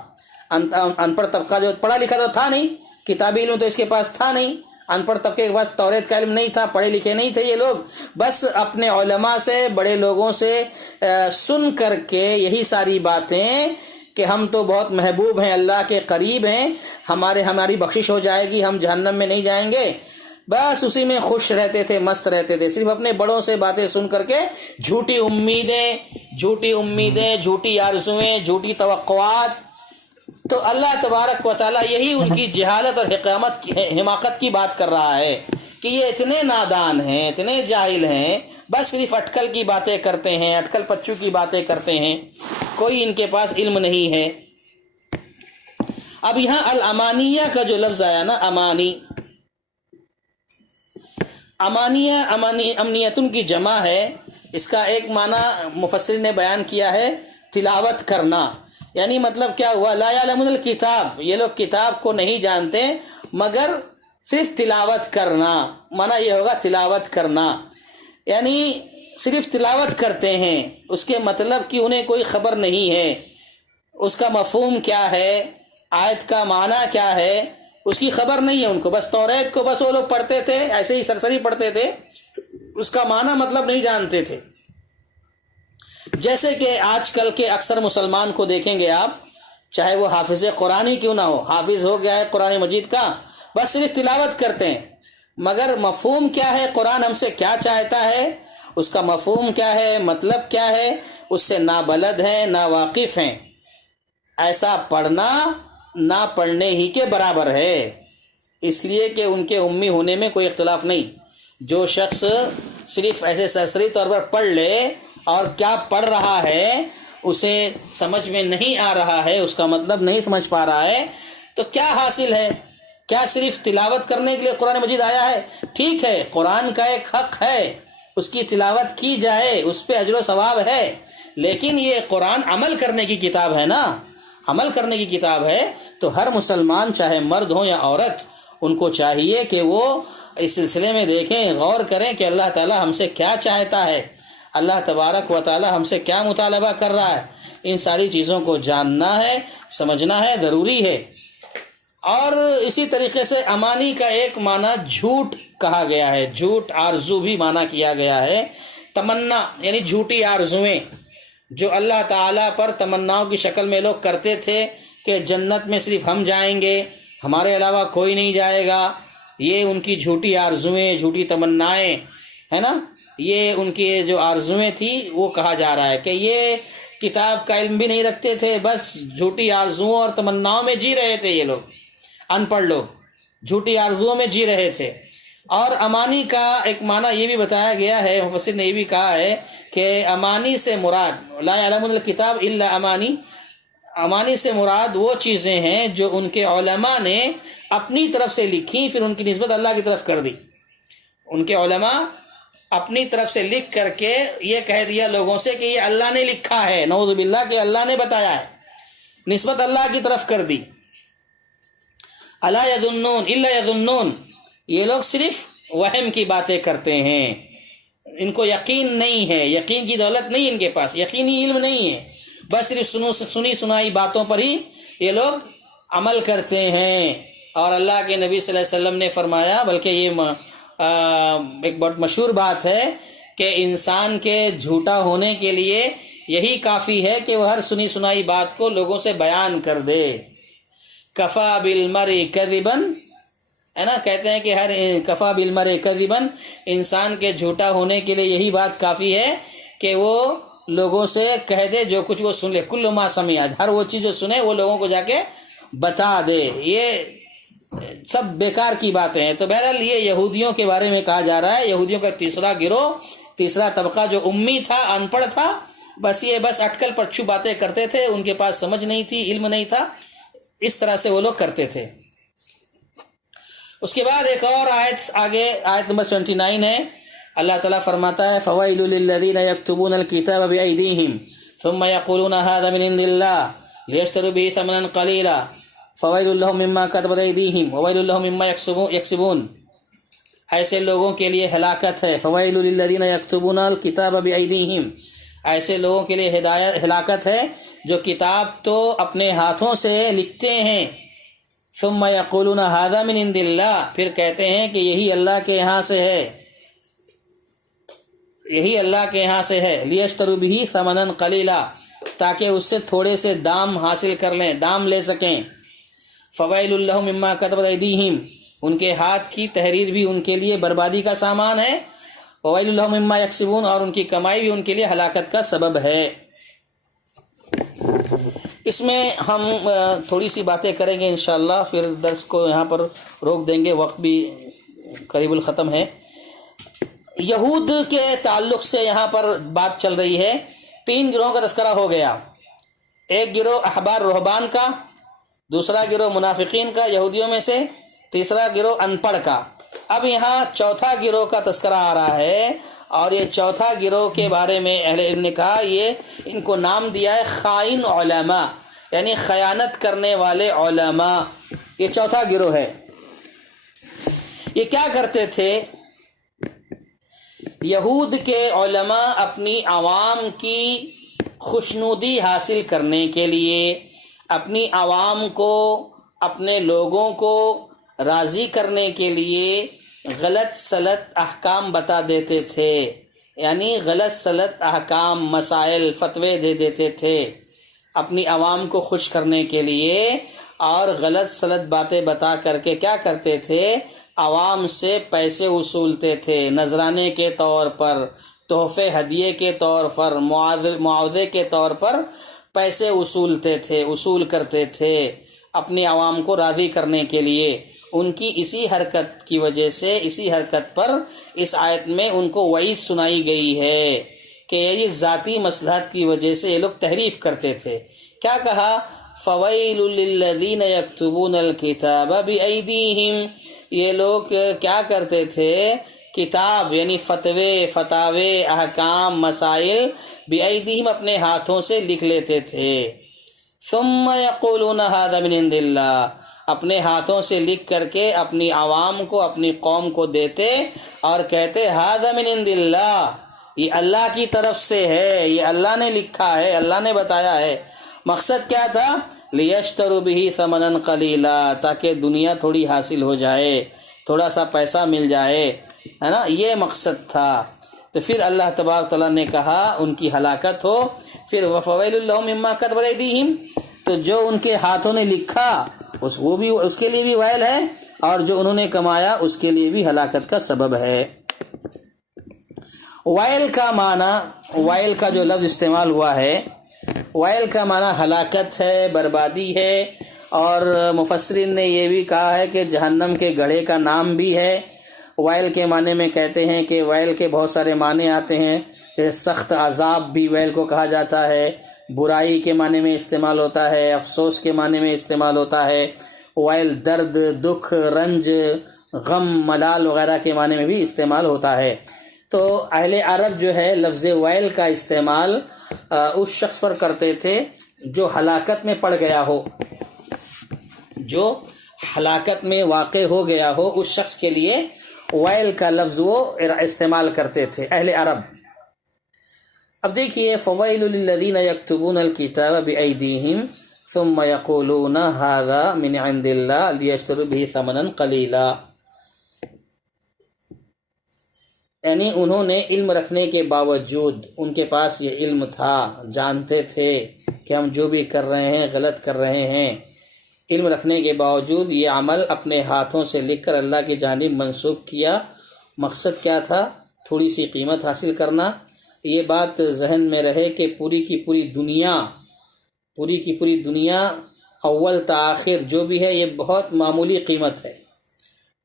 ان پڑھ طبقہ جو پڑھا لکھا تو تھا نہیں، کتابی علم تو اس کے پاس تھا نہیں، ان پڑھ طبقے کے پاس توریت کا علم نہیں تھا، پڑھے لکھے نہیں تھے یہ لوگ، بس اپنے علماء سے، بڑے لوگوں سے سن کر کے یہی ساری باتیں کہ ہم تو بہت محبوب ہیں، اللہ کے قریب ہیں، ہماری بخشش ہو جائے گی، ہم جہنم میں نہیں جائیں گے، بس اسی میں خوش رہتے تھے، مست رہتے تھے، صرف اپنے بڑوں سے باتیں سن کر کے جھوٹی امیدیں، جھوٹی آرزویں، جھوٹی توقعات۔ تو اللہ تبارک و تعالیٰ یہی ان کی جہالت اور حماقت کی بات کر رہا ہے کہ یہ اتنے نادان ہیں، اتنے جاہل ہیں، بس صرف اٹکل کی باتیں کرتے ہیں، اٹکل پچو کی باتیں کرتے ہیں، کوئی ان کے پاس علم نہیں ہے۔ اب یہاں الامانیہ کا جو لفظ آیا نا، امانیہ امنیتن کی جمع ہے۔ اس کا ایک معنی مفسر نے بیان کیا ہے تلاوت کرنا، یعنی مطلب کیا ہوا، لا یعلمون الکتاب، یہ لوگ کتاب کو نہیں جانتے مگر صرف تلاوت کرنا، معنی یہ ہوگا تلاوت کرنا، یعنی صرف تلاوت کرتے ہیں، اس کے مطلب کہ انہیں کوئی خبر نہیں ہے، اس کا مفہوم کیا ہے، آیت کا معنی کیا ہے، اس کی خبر نہیں ہے ان کو، بس توریت کو بس وہ لوگ پڑھتے تھے، ایسے ہی سرسری پڑھتے تھے، اس کا معنی مطلب نہیں جانتے تھے۔ جیسے کہ آج کل کے اکثر مسلمان کو دیکھیں گے آپ، چاہے وہ حافظ قرآن ہی کیوں نہ ہو، حافظ ہو گیا ہے قرآن مجید کا، بس صرف تلاوت کرتے ہیں، مگر مفہوم کیا ہے، قرآن ہم سے کیا چاہتا ہے، اس کا مفہوم کیا ہے، مطلب کیا ہے، اس سے نا بلد ہیں، نا واقف ہیں۔ ایسا پڑھنا نہ پڑھنے ہی کے برابر ہے، اس لیے کہ ان کے امی ہونے میں کوئی اختلاف نہیں۔ جو شخص صرف ایسے سرسری طور پر پڑھ لے اور کیا پڑھ رہا ہے اسے سمجھ میں نہیں آ رہا ہے، اس کا مطلب نہیں سمجھ پا رہا ہے، تو کیا حاصل ہے؟ کیا صرف تلاوت کرنے کے لیے قرآن مجید آیا ہے؟ ٹھیک ہے، قرآن کا ایک حق ہے، اس کی تلاوت کی جائے، اس پہ اجر و ثواب ہے، لیکن یہ قرآن عمل کرنے کی کتاب ہے نا، عمل کرنے کی کتاب ہے، تو ہر مسلمان چاہے مرد ہو یا عورت، ان کو چاہیے کہ وہ اس سلسلے میں دیکھیں، غور کریں کہ اللہ تعالی ہم سے کیا چاہتا ہے، اللہ تبارک و تعالی ہم سے کیا مطالبہ کر رہا ہے۔ ان ساری چیزوں کو جاننا ہے، سمجھنا ہے، ضروری ہے۔ اور اسی طریقے سے امانی کا ایک معنی جھوٹ کہا گیا ہے، جھوٹ، آرزو بھی معنی کیا گیا ہے، تمنا یعنی جھوٹی آرزویں جو اللہ تعالیٰ پر تمناؤں کی شکل میں لوگ کرتے تھے کہ جنت میں صرف ہم جائیں گے، ہمارے علاوہ کوئی نہیں جائے گا، یہ ان کی جھوٹی آرزویں، جھوٹی تمنائیں ہے نا، یہ ان کی جو آرزویں تھی وہ کہا جا رہا ہے کہ یہ کتاب کا علم بھی نہیں رکھتے تھے، بس جھوٹی آرزوؤں اور تمناؤں میں جی رہے تھے، یہ لوگ ان پڑھ لوگ جھوٹی آرزوؤں میں جی رہے تھے۔ اور امانی کا ایک معنی یہ بھی بتایا گیا ہے، مفسر نے یہ بھی کہا ہے کہ امانی سے مراد لا یعلمون الکتاب الا امانی، امانی سے مراد وہ چیزیں ہیں جو ان کے علماء نے اپنی طرف سے لکھی، پھر ان کی نسبت اللہ کی طرف کر دی۔ ان کے علماء اپنی طرف سے لکھ کر کے یہ کہہ دیا لوگوں سے کہ یہ اللہ نے لکھا ہے، نعوذ باللہ کہ اللہ نے بتایا ہے، نسبت اللہ کی طرف کر دی۔ الا یظنون الا یظنون، یہ لوگ صرف وہم کی باتیں کرتے ہیں، ان کو یقین نہیں ہے، یقین کی دولت نہیں ان کے پاس، یقینی علم نہیں ہے، بس صرف سنی سنائی باتوں پر ہی یہ لوگ عمل کرتے ہیں۔ اور اللہ کے نبی صلی اللہ علیہ وسلم نے فرمایا، بلکہ یہ ایک بہت مشہور بات ہے کہ انسان کے جھوٹا ہونے کے لیے یہی کافی ہے کہ وہ ہر سنی سنائی بات کو لوگوں سے بیان کر دے۔ کفا بالمرء کذبا، ہے نا، کہتے ہیں کہ ہر کفا بالمرء کذبا، انسان کے جھوٹا ہونے کے لیے یہی بات کافی ہے کہ وہ لوگوں سے کہہ دے جو کچھ وہ سن لے، کل ما سمع، ہر وہ چیز جو سنے وہ لوگوں کو جا کے بتا دے، یہ سب بیکار کی باتیں ہیں۔ تو بہرحال یہ یہودیوں کے بارے میں کہا جا رہا ہے، یہودیوں کا تیسرا گروہ، تیسرا طبقہ جو امی تھا، ان پڑھ تھا، بس اٹکل پچھو باتیں کرتے تھے، ان کے پاس سمجھ نہیں تھی، علم نہیں تھا، اس طرح سے وہ لوگ کرتے تھے۔ اس کے بعد ایک اور آیت آگے، آیت نمبر 79 ہے، اللہ تعالیٰ فرماتا ہے فَوَيْلٌ لِّلَّذِينَ يَكْتُبُونَ الْكِتَابَ بِأَيْدِيهِمْ ثُمَّ يَقُولُونَ هَذَا مِنْ عِندِ اللَّهِ لِيَشْتَرُوا بِهِ ثَمَنًا قَلِيلًا فَوَيْلٌ لَّهُم مِّمَّا كَتَبَتْ أَيْدِيهِمْ وَوَيْلٌ لَّهُم مِّمَّا يَكْسِبُونَ، ایسے لوگوں کے لیے ہلاکت ہے، فَوَيْلٌ لِّلَّذِينَ يَكْتُبُونَ الْكِتَابَ بِأَيْدِيهِمْ، ایسے لوگوں کے لیے ہلاکت ہے جو کتاب تو اپنے ہاتھوں سے لکھتے ہیں، ثم یقولون ھذا من عند اللہ، پھر کہتے ہیں کہ یہی اللہ کے یہاں سے ہے، یہی اللہ کے یہاں سے ہے، لیشتروا بہ ثمنا قلیلا، تاکہ اس سے تھوڑے سے دام حاصل کر لیں، دام لے سکیں۔ فویل لہم مما کتبت ایدیہم، ان کے ہاتھ کی تحریر بھی ان کے لیے بربادی کا سامان ہے، وویل لہم مما یکسبون، اور ان کی کمائی بھی ان کے لیے ہلاکت کا سبب ہے۔ اس میں ہم تھوڑی سی باتیں کریں گے انشاءاللہ، پھر درس کو یہاں پر روک دیں گے، وقت بھی قریب الختم ہے۔ یہود کے تعلق سے یہاں پر بات چل رہی ہے۔ 3 گروہوں کا تذکرہ ہو گیا، ایک گروہ احبار رہبان کا، دوسرا گروہ منافقین کا یہودیوں میں سے، تیسرا گروہ ان پڑھ کا۔ اب یہاں چوتھا گروہ کا تذکرہ آ رہا ہے، اور یہ چوتھا گروہ کے بارے میں اہل علم نے کہا ان کو نام دیا ہے خائن علماء، یعنی خیانت کرنے والے علماء۔ یہ چوتھا گروہ ہے۔ یہ کیا کرتے تھے؟ یہود کے علماء اپنی عوام کی خوشنودی حاصل کرنے کے لیے، اپنی عوام کو، اپنے لوگوں کو راضی کرنے کے لیے غلط سلط احکام بتا دیتے تھے، یعنی غلط سلط احکام، مسائل، فتوے دے دیتے تھے اپنی عوام کو خوش کرنے کے لیے، اور غلط سلط باتیں بتا کر کے کیا کرتے تھے؟ عوام سے پیسے وصولتے تھے، نذرانے کے طور پر، تحفے ہدیے کے طور پر، معاوضے کے طور پر پیسے وصول کرتے تھے اپنی عوام کو راضی کرنے کے لیے۔ ان کی اسی حرکت کی وجہ سے، اسی حرکت پر اس آیت میں ان کو وعید سنائی گئی ہے کہ یہ ذاتی مصلحت کی وجہ سے یہ لوگ تحریف کرتے تھے۔ کیا کہا؟ فَوَيْلٌ لِّلَّذِينَ يَكْتُبُونَ الْكِتَابَ بِأَيْدِيهِمْ۔ یہ لوگ کیا کرتے تھے؟ کتاب یعنی فتاوے، احکام، مسائل بِأَيْدِيهِمْ اپنے ہاتھوں سے لکھ لیتے تھے۔ ثُمَّ يَقُولُونَ هَذَا مِنْ عِنْدِ اللَّهِ، اپنے ہاتھوں سے لکھ کر کے اپنی عوام کو، اپنی قوم کو دیتے اور کہتے هَذَا مِنْ عِنْدِ اللَّهِ، یہ اللہ کی طرف سے ہے، یہ اللہ نے لکھا ہے، اللہ نے بتایا ہے۔ مقصد کیا تھا؟ لِيَشْتَرُوا بِهِ ثَمَنًا قَلِيلًا، تاکہ دنیا تھوڑی حاصل ہو جائے، تھوڑا سا پیسہ مل جائے، ہے نا، یہ مقصد تھا۔ تو پھر اللہ تبارک تعالیٰ نے کہا ان کی ہلاکت ہو۔ پھر وَفَوَيْلٌ لَّهُم مِّمَّا كَتَبَتْ أَيْدِيهِمْ، تو جو ان کے ہاتھوں نے لکھا اس کے لیے بھی ویل ہے، اور جو انہوں نے کمایا اس کے لیے بھی ہلاکت کا سبب ہے۔ ویل کا معنی، ویل کا جو لفظ استعمال ہوا ہے، ویل کا معنی ہلاکت ہے، بربادی ہے، اور مفسرین نے یہ بھی کہا ہے کہ جہنم کے گڑھے کا نام بھی ہے۔ ویل کے معنی میں کہتے ہیں کہ ویل کے بہت سارے معنی آتے ہیں، جیسے سخت عذاب بھی ویل کو کہا جاتا ہے، برائی کے معنی میں استعمال ہوتا ہے، افسوس کے معنی میں استعمال ہوتا ہے۔ ویل درد، دکھ، رنج، غم، ملال وغیرہ کے معنی میں بھی استعمال ہوتا ہے۔ تو اہل عرب جو ہے لفظ ویل کا استعمال اس شخص پر کرتے تھے جو ہلاکت میں پڑ گیا ہو، جو ہلاکت میں واقع ہو گیا ہو، اس شخص کے لیے ویل کا لفظ وہ استعمال کرتے تھے اہل عرب۔ اب دیکھیے فَوَيْلٌ لِّلَّذِينَ يَكْتُبُونَ الْكِتَابَ بِأَيْدِيهِمْ ثُمَّ يَقُولُونَ هَذَا مِنْ عِنْدِ اللَّهِ لِيَشْتَرُوا بِهِ ثَمَنًا قَلِيلًا، یعنی انہوں نے علم رکھنے کے باوجود، ان کے پاس یہ علم تھا، جانتے تھے کہ ہم جو بھی کر رہے ہیں غلط کر رہے ہیں، علم رکھنے کے باوجود یہ عمل اپنے ہاتھوں سے لکھ کر اللہ کی جانب منسوب کیا۔ مقصد کیا تھا؟ تھوڑی سی قیمت حاصل کرنا۔ یہ بات ذہن میں رہے کہ پوری کی پوری دنیا اول تا آخر جو بھی ہے یہ بہت معمولی قیمت ہے،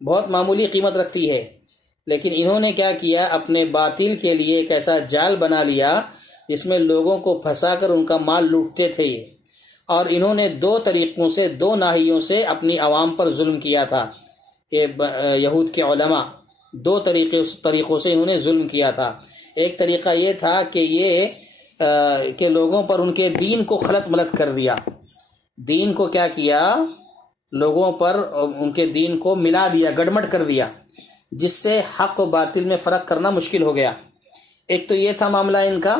بہت معمولی قیمت رکھتی ہے، لیکن انہوں نے کیا کیا؟ اپنے باطل کے لیے ایک ایسا جال بنا لیا جس میں لوگوں کو پھنسا کر ان کا مال لوٹتے تھے یہ، اور انہوں نے 2 طریقوں سے، 2 ناحیوں سے اپنی عوام پر ظلم کیا تھا۔ یہ یہود کے علماء 2 طریقوں سے انہوں نے ظلم کیا تھا۔ ایک طریقہ یہ تھا کہ لوگوں پر ان کے دین کو خلط ملط کر دیا، دین کو کیا کیا؟ لوگوں پر ان کے دین کو ملا دیا، گڑمٹ کر دیا، جس سے حق و باطل میں فرق کرنا مشکل ہو گیا۔ ایک تو یہ تھا معاملہ ان کا،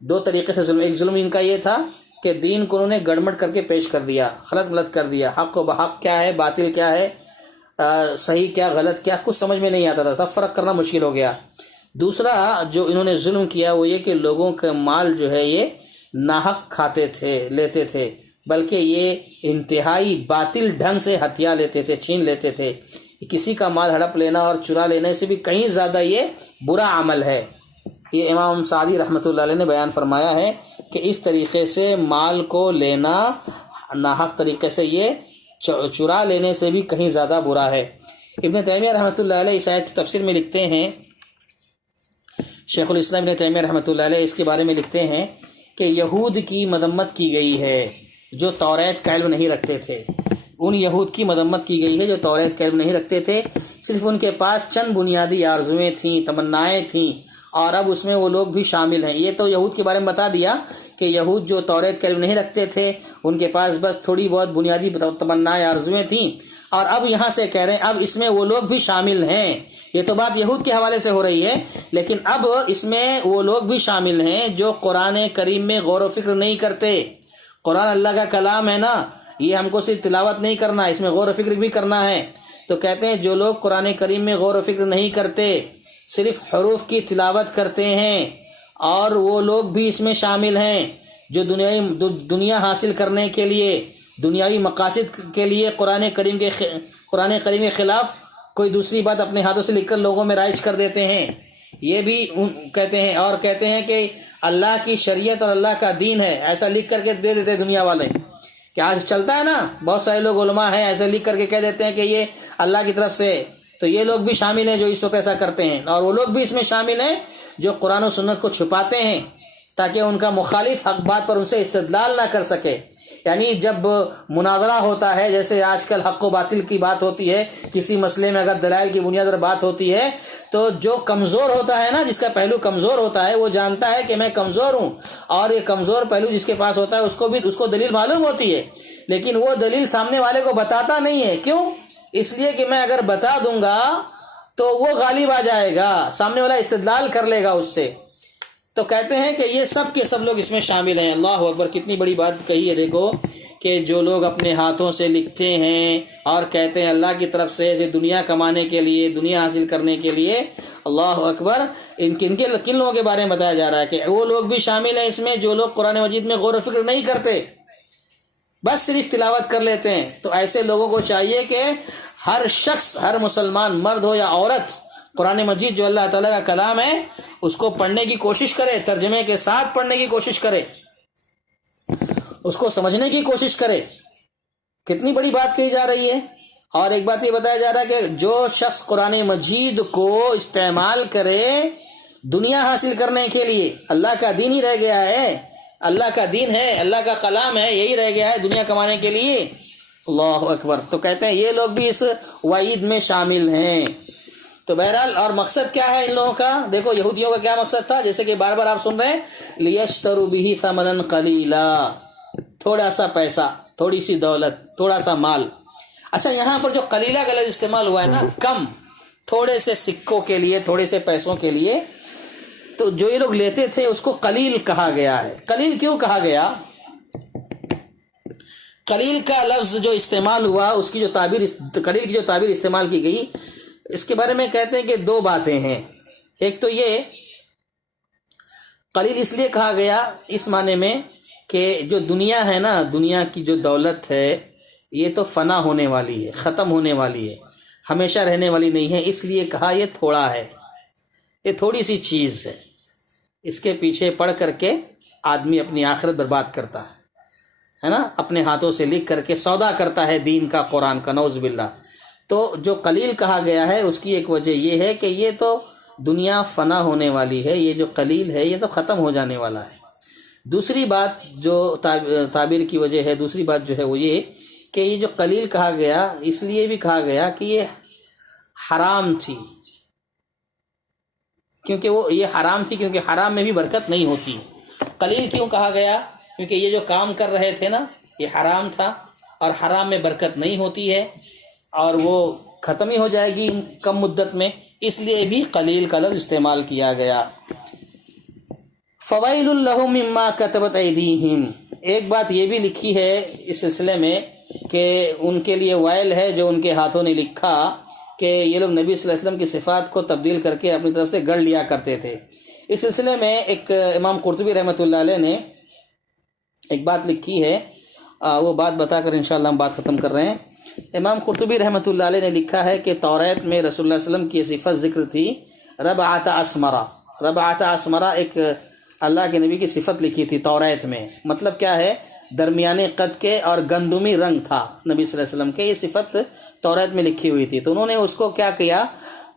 2 طریقے سے ظلم۔ ایک ظلم ان کا یہ تھا کہ دین کو انہوں نے گڑمٹ کر کے پیش کر دیا، خلط ملط کر دیا، حق و بحق کیا ہے، باطل کیا ہے، صحیح کیا، غلط کیا، کچھ سمجھ میں نہیں آتا تھا، سب فرق کرنا مشکل ہو گیا۔ دوسرا جو انہوں نے ظلم کیا وہ یہ کہ لوگوں کا مال جو ہے یہ ناحق کھاتے تھے، لیتے تھے، بلکہ یہ انتہائی باطل ڈھنگ سے ہتھیا لیتے تھے، چھین لیتے تھے۔ کسی کا مال ہڑپ لینا اور چرا لینے سے بھی کہیں زیادہ یہ برا عمل ہے۔ یہ امام سعدی رحمۃ اللہ علیہ نے بیان فرمایا ہے کہ اس طریقے سے مال کو لینا، ناحق طریقے سے یہ چرا لینے سے بھی کہیں زیادہ برا ہے۔ ابن تیمیہ رحمۃ اللہ علیہ اس آیت کی تفسیر میں لکھتے ہیں، شیخ الاسلام ابن تیمیہ رحمۃ اللہ علیہ اس کے بارے میں لکھتے ہیں کہ یہود کی مذمت کی گئی ہے جو توریت کا علم نہیں رکھتے تھے، ان یہود کی مذمت کی گئی ہے جو توریت کا علم نہیں رکھتے تھے، صرف ان کے پاس چند بنیادی آرزویں تھیں، تمنائیں تھیں، اور اب اس میں وہ لوگ بھی شامل ہیں۔ یہ تو یہود کے بارے میں بتا دیا کہ یہود جو توریت کا علم نہیں رکھتے تھے، ان کے پاس بس تھوڑی بہت بنیادی تمنائیں آرزویں تھیں، اور اب یہاں سے کہہ رہے ہیں اب اس میں وہ لوگ بھی شامل ہیں۔ یہ تو بات یہود کے حوالے سے ہو رہی ہے، لیکن اب اس میں وہ لوگ بھی شامل ہیں جو قرآن کریم میں غور و فکر نہیں کرتے۔ قرآن اللہ کا کلام ہے نا، یہ ہم کو صرف تلاوت نہیں کرنا، اس میں غور و فکر بھی کرنا ہے۔ تو کہتے ہیں جو لوگ قرآن کریم میں غور و فکر نہیں کرتے، صرف حروف کی تلاوت کرتے ہیں، اور وہ لوگ بھی اس میں شامل ہیں جو دنیا حاصل کرنے کے لیے، دنیاوی مقاصد کے لیے قرآن کریم کے خلاف کوئی دوسری بات اپنے ہاتھوں سے لکھ کر لوگوں میں رائج کر دیتے ہیں۔ یہ بھی کہتے ہیں، اور کہتے ہیں کہ اللہ کی شریعت اور اللہ کا دین ہے، ایسا لکھ کر کے دے دیتے دنیا والے، کہ آج چلتا ہے نا، بہت سارے لوگ علماء ہیں ایسے لکھ کر کے کہہ دیتے ہیں کہ یہ اللہ کی طرف سے۔ تو یہ لوگ بھی شامل ہیں جو اس وقت ایسا کرتے ہیں، اور وہ لوگ بھی اس میں شامل ہیں جو قرآن و سنت کو چھپاتے ہیں تاکہ ان کا مخالف حق بات پر ان سے استدلال نہ کر سکے۔ یعنی جب مناظرہ ہوتا ہے، جیسے آج کل حق و باطل کی بات ہوتی ہے، کسی مسئلے میں اگر دلائل کی بنیاد پر بات ہوتی ہے، تو جو کمزور ہوتا ہے نا، جس کا پہلو کمزور ہوتا ہے، وہ جانتا ہے کہ میں کمزور ہوں، اور یہ کمزور پہلو جس کے پاس ہوتا ہے اس کو دلیل معلوم ہوتی ہے، لیکن وہ دلیل سامنے والے کو بتاتا نہیں ہے۔ کیوں؟ اس لیے کہ میں اگر بتا دوں گا تو وہ غالب آ جائے گا، سامنے والا استدلال کر لے گا اس سے۔ تو کہتے ہیں کہ یہ سب کے سب لوگ اس میں شامل ہیں۔ اللہ اکبر، کتنی بڑی بات کہی ہے دیکھو، کہ جو لوگ اپنے ہاتھوں سے لکھتے ہیں اور کہتے ہیں اللہ کی طرف سے دنیا کمانے کے لیے، دنیا حاصل کرنے کے لیے، اللہ اکبر، کن لوگوں کے بارے میں بتایا جا رہا ہے کہ وہ لوگ بھی شامل ہیں اس میں جو لوگ قرآن مجید میں غور و فکر نہیں کرتے، بس صرف تلاوت کر لیتے ہیں۔ تو ایسے لوگوں کو چاہیے کہ ہر شخص، ہر مسلمان، مرد ہو یا عورت، قرآن مجید جو اللہ تعالیٰ کا کلام ہے اس کو پڑھنے کی کوشش کرے، ترجمے کے ساتھ پڑھنے کی کوشش کرے، اس کو سمجھنے کی کوشش کرے۔ کتنی بڑی بات کہی جا رہی ہے۔ اور ایک بات یہ بتایا جا رہا ہے کہ جو شخص قرآن مجید کو استعمال کرے دنیا حاصل کرنے کے لیے، اللہ کا دین ہی رہ گیا ہے، اللہ کا دین ہے، اللہ کا کلام ہے، یہی رہ گیا ہے دنیا کمانے کے لیے، اللہ اکبر۔ تو کہتے ہیں یہ لوگ بھی اس وعید میں شامل ہیں۔ تو بہرحال، اور مقصد کیا ہے ان لوگوں کا؟ دیکھو یہودیوں کا کیا مقصد تھا، جیسے کہ بار بار آپ سن رہے ہیں، لیشتروا بہ ثمنا قلیلا، تھوڑا سا پیسہ، تھوڑی سی دولت، تھوڑا سا مال۔ اچھا، یہاں پر جو قلیلہ کا لفظ استعمال ہوا ہے نا، کم، تھوڑے سے سکوں کے لیے، تھوڑے سے پیسوں کے لیے، تو جو یہ لوگ لیتے تھے اس کو قلیل کہا گیا ہے۔ قلیل کیوں کہا گیا؟ قلیل کا لفظ جو استعمال ہوا، اس کی جو تعبیر، قلیل کی جو تعبیر استعمال کی گئی، اس کے بارے میں کہتے ہیں کہ دو باتیں ہیں۔ ایک تو یہ، قلیل اس لیے کہا گیا اس معنی میں کہ جو دنیا ہے نا، دنیا کی جو دولت ہے، یہ تو فنا ہونے والی ہے، ختم ہونے والی ہے، ہمیشہ رہنے والی نہیں ہے، اس لیے کہا یہ تھوڑا ہے، یہ تھوڑی سی چیز ہے، اس کے پیچھے پڑ کر کے آدمی اپنی آخرت برباد کرتا ہے نا، اپنے ہاتھوں سے لکھ کر کے سودا کرتا ہے دین کا، قرآن کا، نعوذ باللہ۔ تو جو قلیل کہا گیا ہے اس کی ایک وجہ یہ ہے کہ یہ تو دنیا فنا ہونے والی ہے، یہ جو قلیل ہے یہ تو ختم ہو جانے والا ہے۔ دوسری بات جو تعبیر کی وجہ ہے، دوسری بات جو ہے وہ یہ کہ یہ جو قلیل کہا گیا اس لیے بھی کہا گیا کہ یہ حرام تھی، کیونکہ یہ حرام تھی، کیونکہ حرام میں بھی برکت نہیں ہوتی۔ قلیل کیوں کہا گیا؟ کیونکہ یہ جو کام کر رہے تھے نا، یہ حرام تھا، اور حرام میں برکت نہیں ہوتی ہے، اور وہ ختم ہی ہو جائے گی کم مدت میں، اس لیے بھی قلیل کا لفظ استعمال کیا گیا۔ فویل لہم مما کتبت ایدیہم، ایک بات یہ بھی لکھی ہے اس سلسلے میں کہ ان کے لیے ویل ہے جو ان کے ہاتھوں نے لکھا، کہ یہ لوگ نبی صلی اللہ علیہ وسلم کی صفات کو تبدیل کر کے اپنی طرف سے گڑھ لیا کرتے تھے۔ اس سلسلے میں ایک امام قرطبی رحمۃ اللہ علیہ نے ایک بات لکھی ہے، وہ بات بتا کر انشاءاللہ ہم بات ختم کر رہے ہیں۔ امام قرطبی رحمۃ اللہ علیہ نے لکھا ہے کہ توریت میں رسول اللہ علیہ وسلم کی صفت ذکر تھی، ربعۃ اسمرہ۔ ربعۃ اسمرہ ایک اللہ کے نبی کی صفت لکھی تھی توریت میں۔ مطلب کیا ہے؟ درمیانے قد کے اور گندمی رنگ تھا نبی صلی اللہ علیہ وسلم کے. یہ صفت توریت میں لکھی ہوئی تھی. تو انہوں نے اس کو کیا کیا؟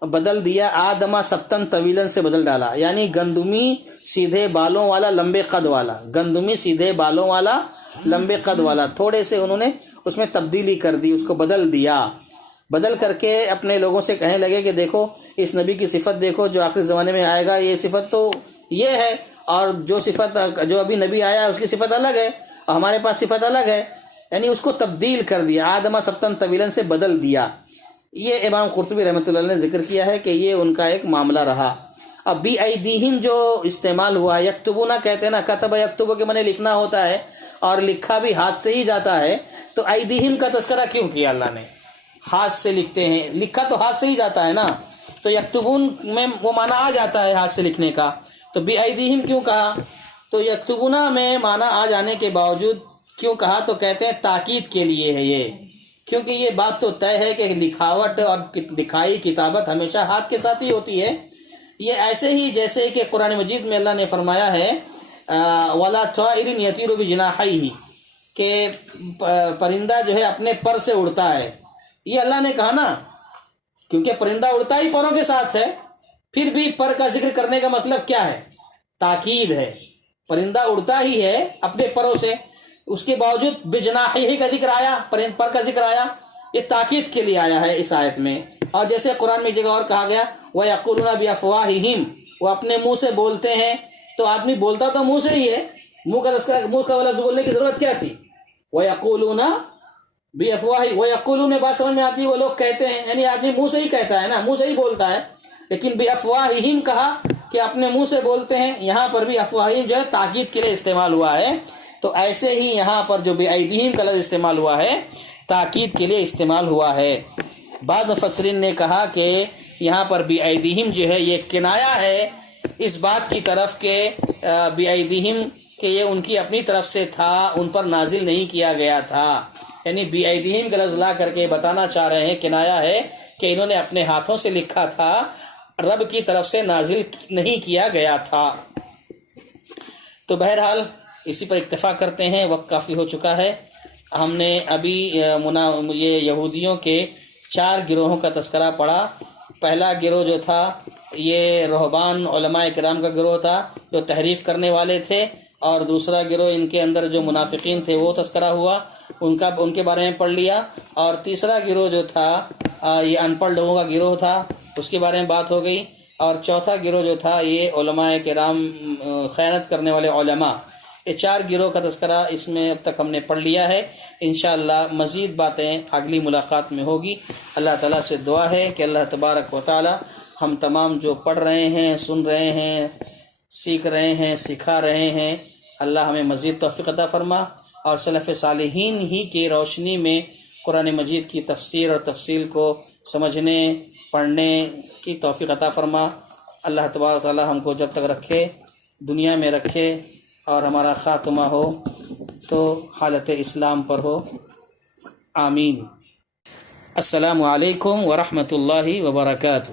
بدل دیا. آدما سبتن طویلن سے بدل ڈالا، یعنی گندمی سیدھے بالوں والا لمبے قد والا، گندمی سیدھے بالوں والا لمبے قد والا. تھوڑے سے انہوں نے اس میں تبدیلی کر دی، اس کو بدل دیا. بدل کر کے اپنے لوگوں سے کہنے لگے کہ دیکھو اس نبی کی صفت دیکھو جو آخری زمانے میں آئے گا، یہ صفت تو یہ ہے، اور جو صفت جو ابھی نبی آیا اس کی صفت الگ ہے اور ہمارے پاس صفت الگ ہے. یعنی اس کو تبدیل کر دیا، آدما سبتن طویلن سے بدل دیا. یہ امام قرطبی رحمۃ اللہ علیہ نے ذکر کیا ہے کہ یہ ان کا ایک معاملہ رہا. اب بی ایدیہم جو استعمال ہوا، یکتبونا کہتے ہیں نا، کتب یکتبو کے معنی لکھنا ہوتا ہے اور لکھا بھی ہاتھ سے ہی جاتا ہے. تو ایدیہم کا تذکرہ کیوں کیا اللہ نے؟ ہاتھ سے لکھتے ہیں، لکھا تو ہاتھ سے ہی جاتا ہے نا، تو یکتبون میں وہ معنی آ جاتا ہے ہاتھ سے لکھنے کا. تو بی ایدیہم کیوں کہا؟ تو یکتبونا میں معنی آ جانے کے باوجود کیوں کہا؟ تو کہتے ہیں تاکید کے لیے ہے یہ، کیونکہ یہ بات تو طے ہے کہ لکھاوٹ اور لکھائی کتابت ہمیشہ ہاتھ کے ساتھ ہی ہوتی ہے. یہ ایسے ہی جیسے کہ قرآن مجید میں اللہ نے فرمایا ہے وَلَا طَائِرٍ يَطِيرُ بِجَنَاحَيْهِ، کہ پرندہ جو ہے اپنے پر سے اڑتا ہے. یہ اللہ نے کہا نا، کیونکہ پرندہ اڑتا ہی پروں کے ساتھ ہے. پھر بھی پر کا ذکر کرنے کا مطلب کیا ہے؟ تاکید ہے. پرندہ اڑتا ہی ہے اپنے پروں سے، اس کے باوجود بجناحیہ کا ذکر آیا، پر کا ذکر آیا. یہ تاکید کے لیے آیا ہے اس آیت میں. اور جیسے قرآن میں جگہ اور کہا گیا وَيَقُولُونَ بِأَفْوَاهِهِمْ، وہ اپنے منہ سے بولتے ہیں. تو آدمی بولتا تو منہ سے ہی ہے، منہ کا لفظ بولنے کی ضرورت کیا تھی؟ وَيَقُولُونَ بِأَفْوَاهِهِمْ، وَيَقُولُونَ بات سمجھ میں آتی ہے، وہ لوگ کہتے ہیں، یعنی آدمی منہ سے ہی کہتا ہے نا، منہ سے ہی بولتا ہے. لیکن بِأَفْوَاهِهِمْ کہا کہ اپنے منہ سے بولتے ہیں. یہاں پر بھی افواہیم جو ہے تاکید کے لیے استعمال ہوا ہے. تو ایسے ہی یہاں پر جو بِأَيْدِيهِمْ کا لفظ استعمال ہوا ہے تاکید کے لیے استعمال ہوا ہے. بعض مفسرین نے کہا کہ یہاں پر بِأَيْدِيهِمْ جو ہے یہ کنایا ہے اس بات کی طرف کہ بِأَيْدِيهِمْ کہ یہ ان کی اپنی طرف سے تھا، ان پر نازل نہیں کیا گیا تھا. یعنی بِأَيْدِيهِمْ کا لفظ لا کر کے بتانا چاہ رہے ہیں، کنایا ہے کہ انہوں نے اپنے ہاتھوں سے لکھا تھا، رب کی طرف سے نازل نہیں کیا گیا تھا. تو بہرحال اسی پر اکتفا کرتے ہیں، وقت کافی ہو چکا ہے. ہم نے ابھی یہ یہودیوں کے 4 گروہوں کا تذکرہ پڑھا. پہلا گروہ جو تھا یہ رہبان علماء کرام کا گروہ تھا جو تحریف کرنے والے تھے، اور دوسرا گروہ ان کے اندر جو منافقین تھے وہ تذکرہ ہوا، ان کے بارے میں پڑھ لیا. اور تیسرا گروہ جو تھا یہ ان پڑھ لوگوں کا گروہ تھا، اس کے بارے میں بات ہو گئی. اور چوتھا گروہ جو تھا یہ علماء کرام خیانت کرنے والے علماء. یہ 4 گروہ کا تذکرہ اس میں اب تک ہم نے پڑھ لیا ہے. انشاءاللہ مزید باتیں اگلی ملاقات میں ہوگی. اللہ تعالیٰ سے دعا ہے کہ اللہ تبارک و تعالیٰ ہم تمام جو پڑھ رہے ہیں، سن رہے ہیں، سیکھ رہے ہیں، سکھا رہے ہیں، اللہ ہمیں مزید توفیق عطا فرما، اور سلف صالحین ہی کی روشنی میں قرآن مجید کی تفسیر اور تفصیل کو سمجھنے پڑھنے کی توفیق عطا فرما. اللہ تبارک و تعالیٰ ہم کو جب تک رکھے، دنیا میں رکھے، اور ہمارا خاتمہ ہو تو حالت اسلام پر ہو. آمین. السلام علیکم ورحمۃ اللہ وبرکاتہ.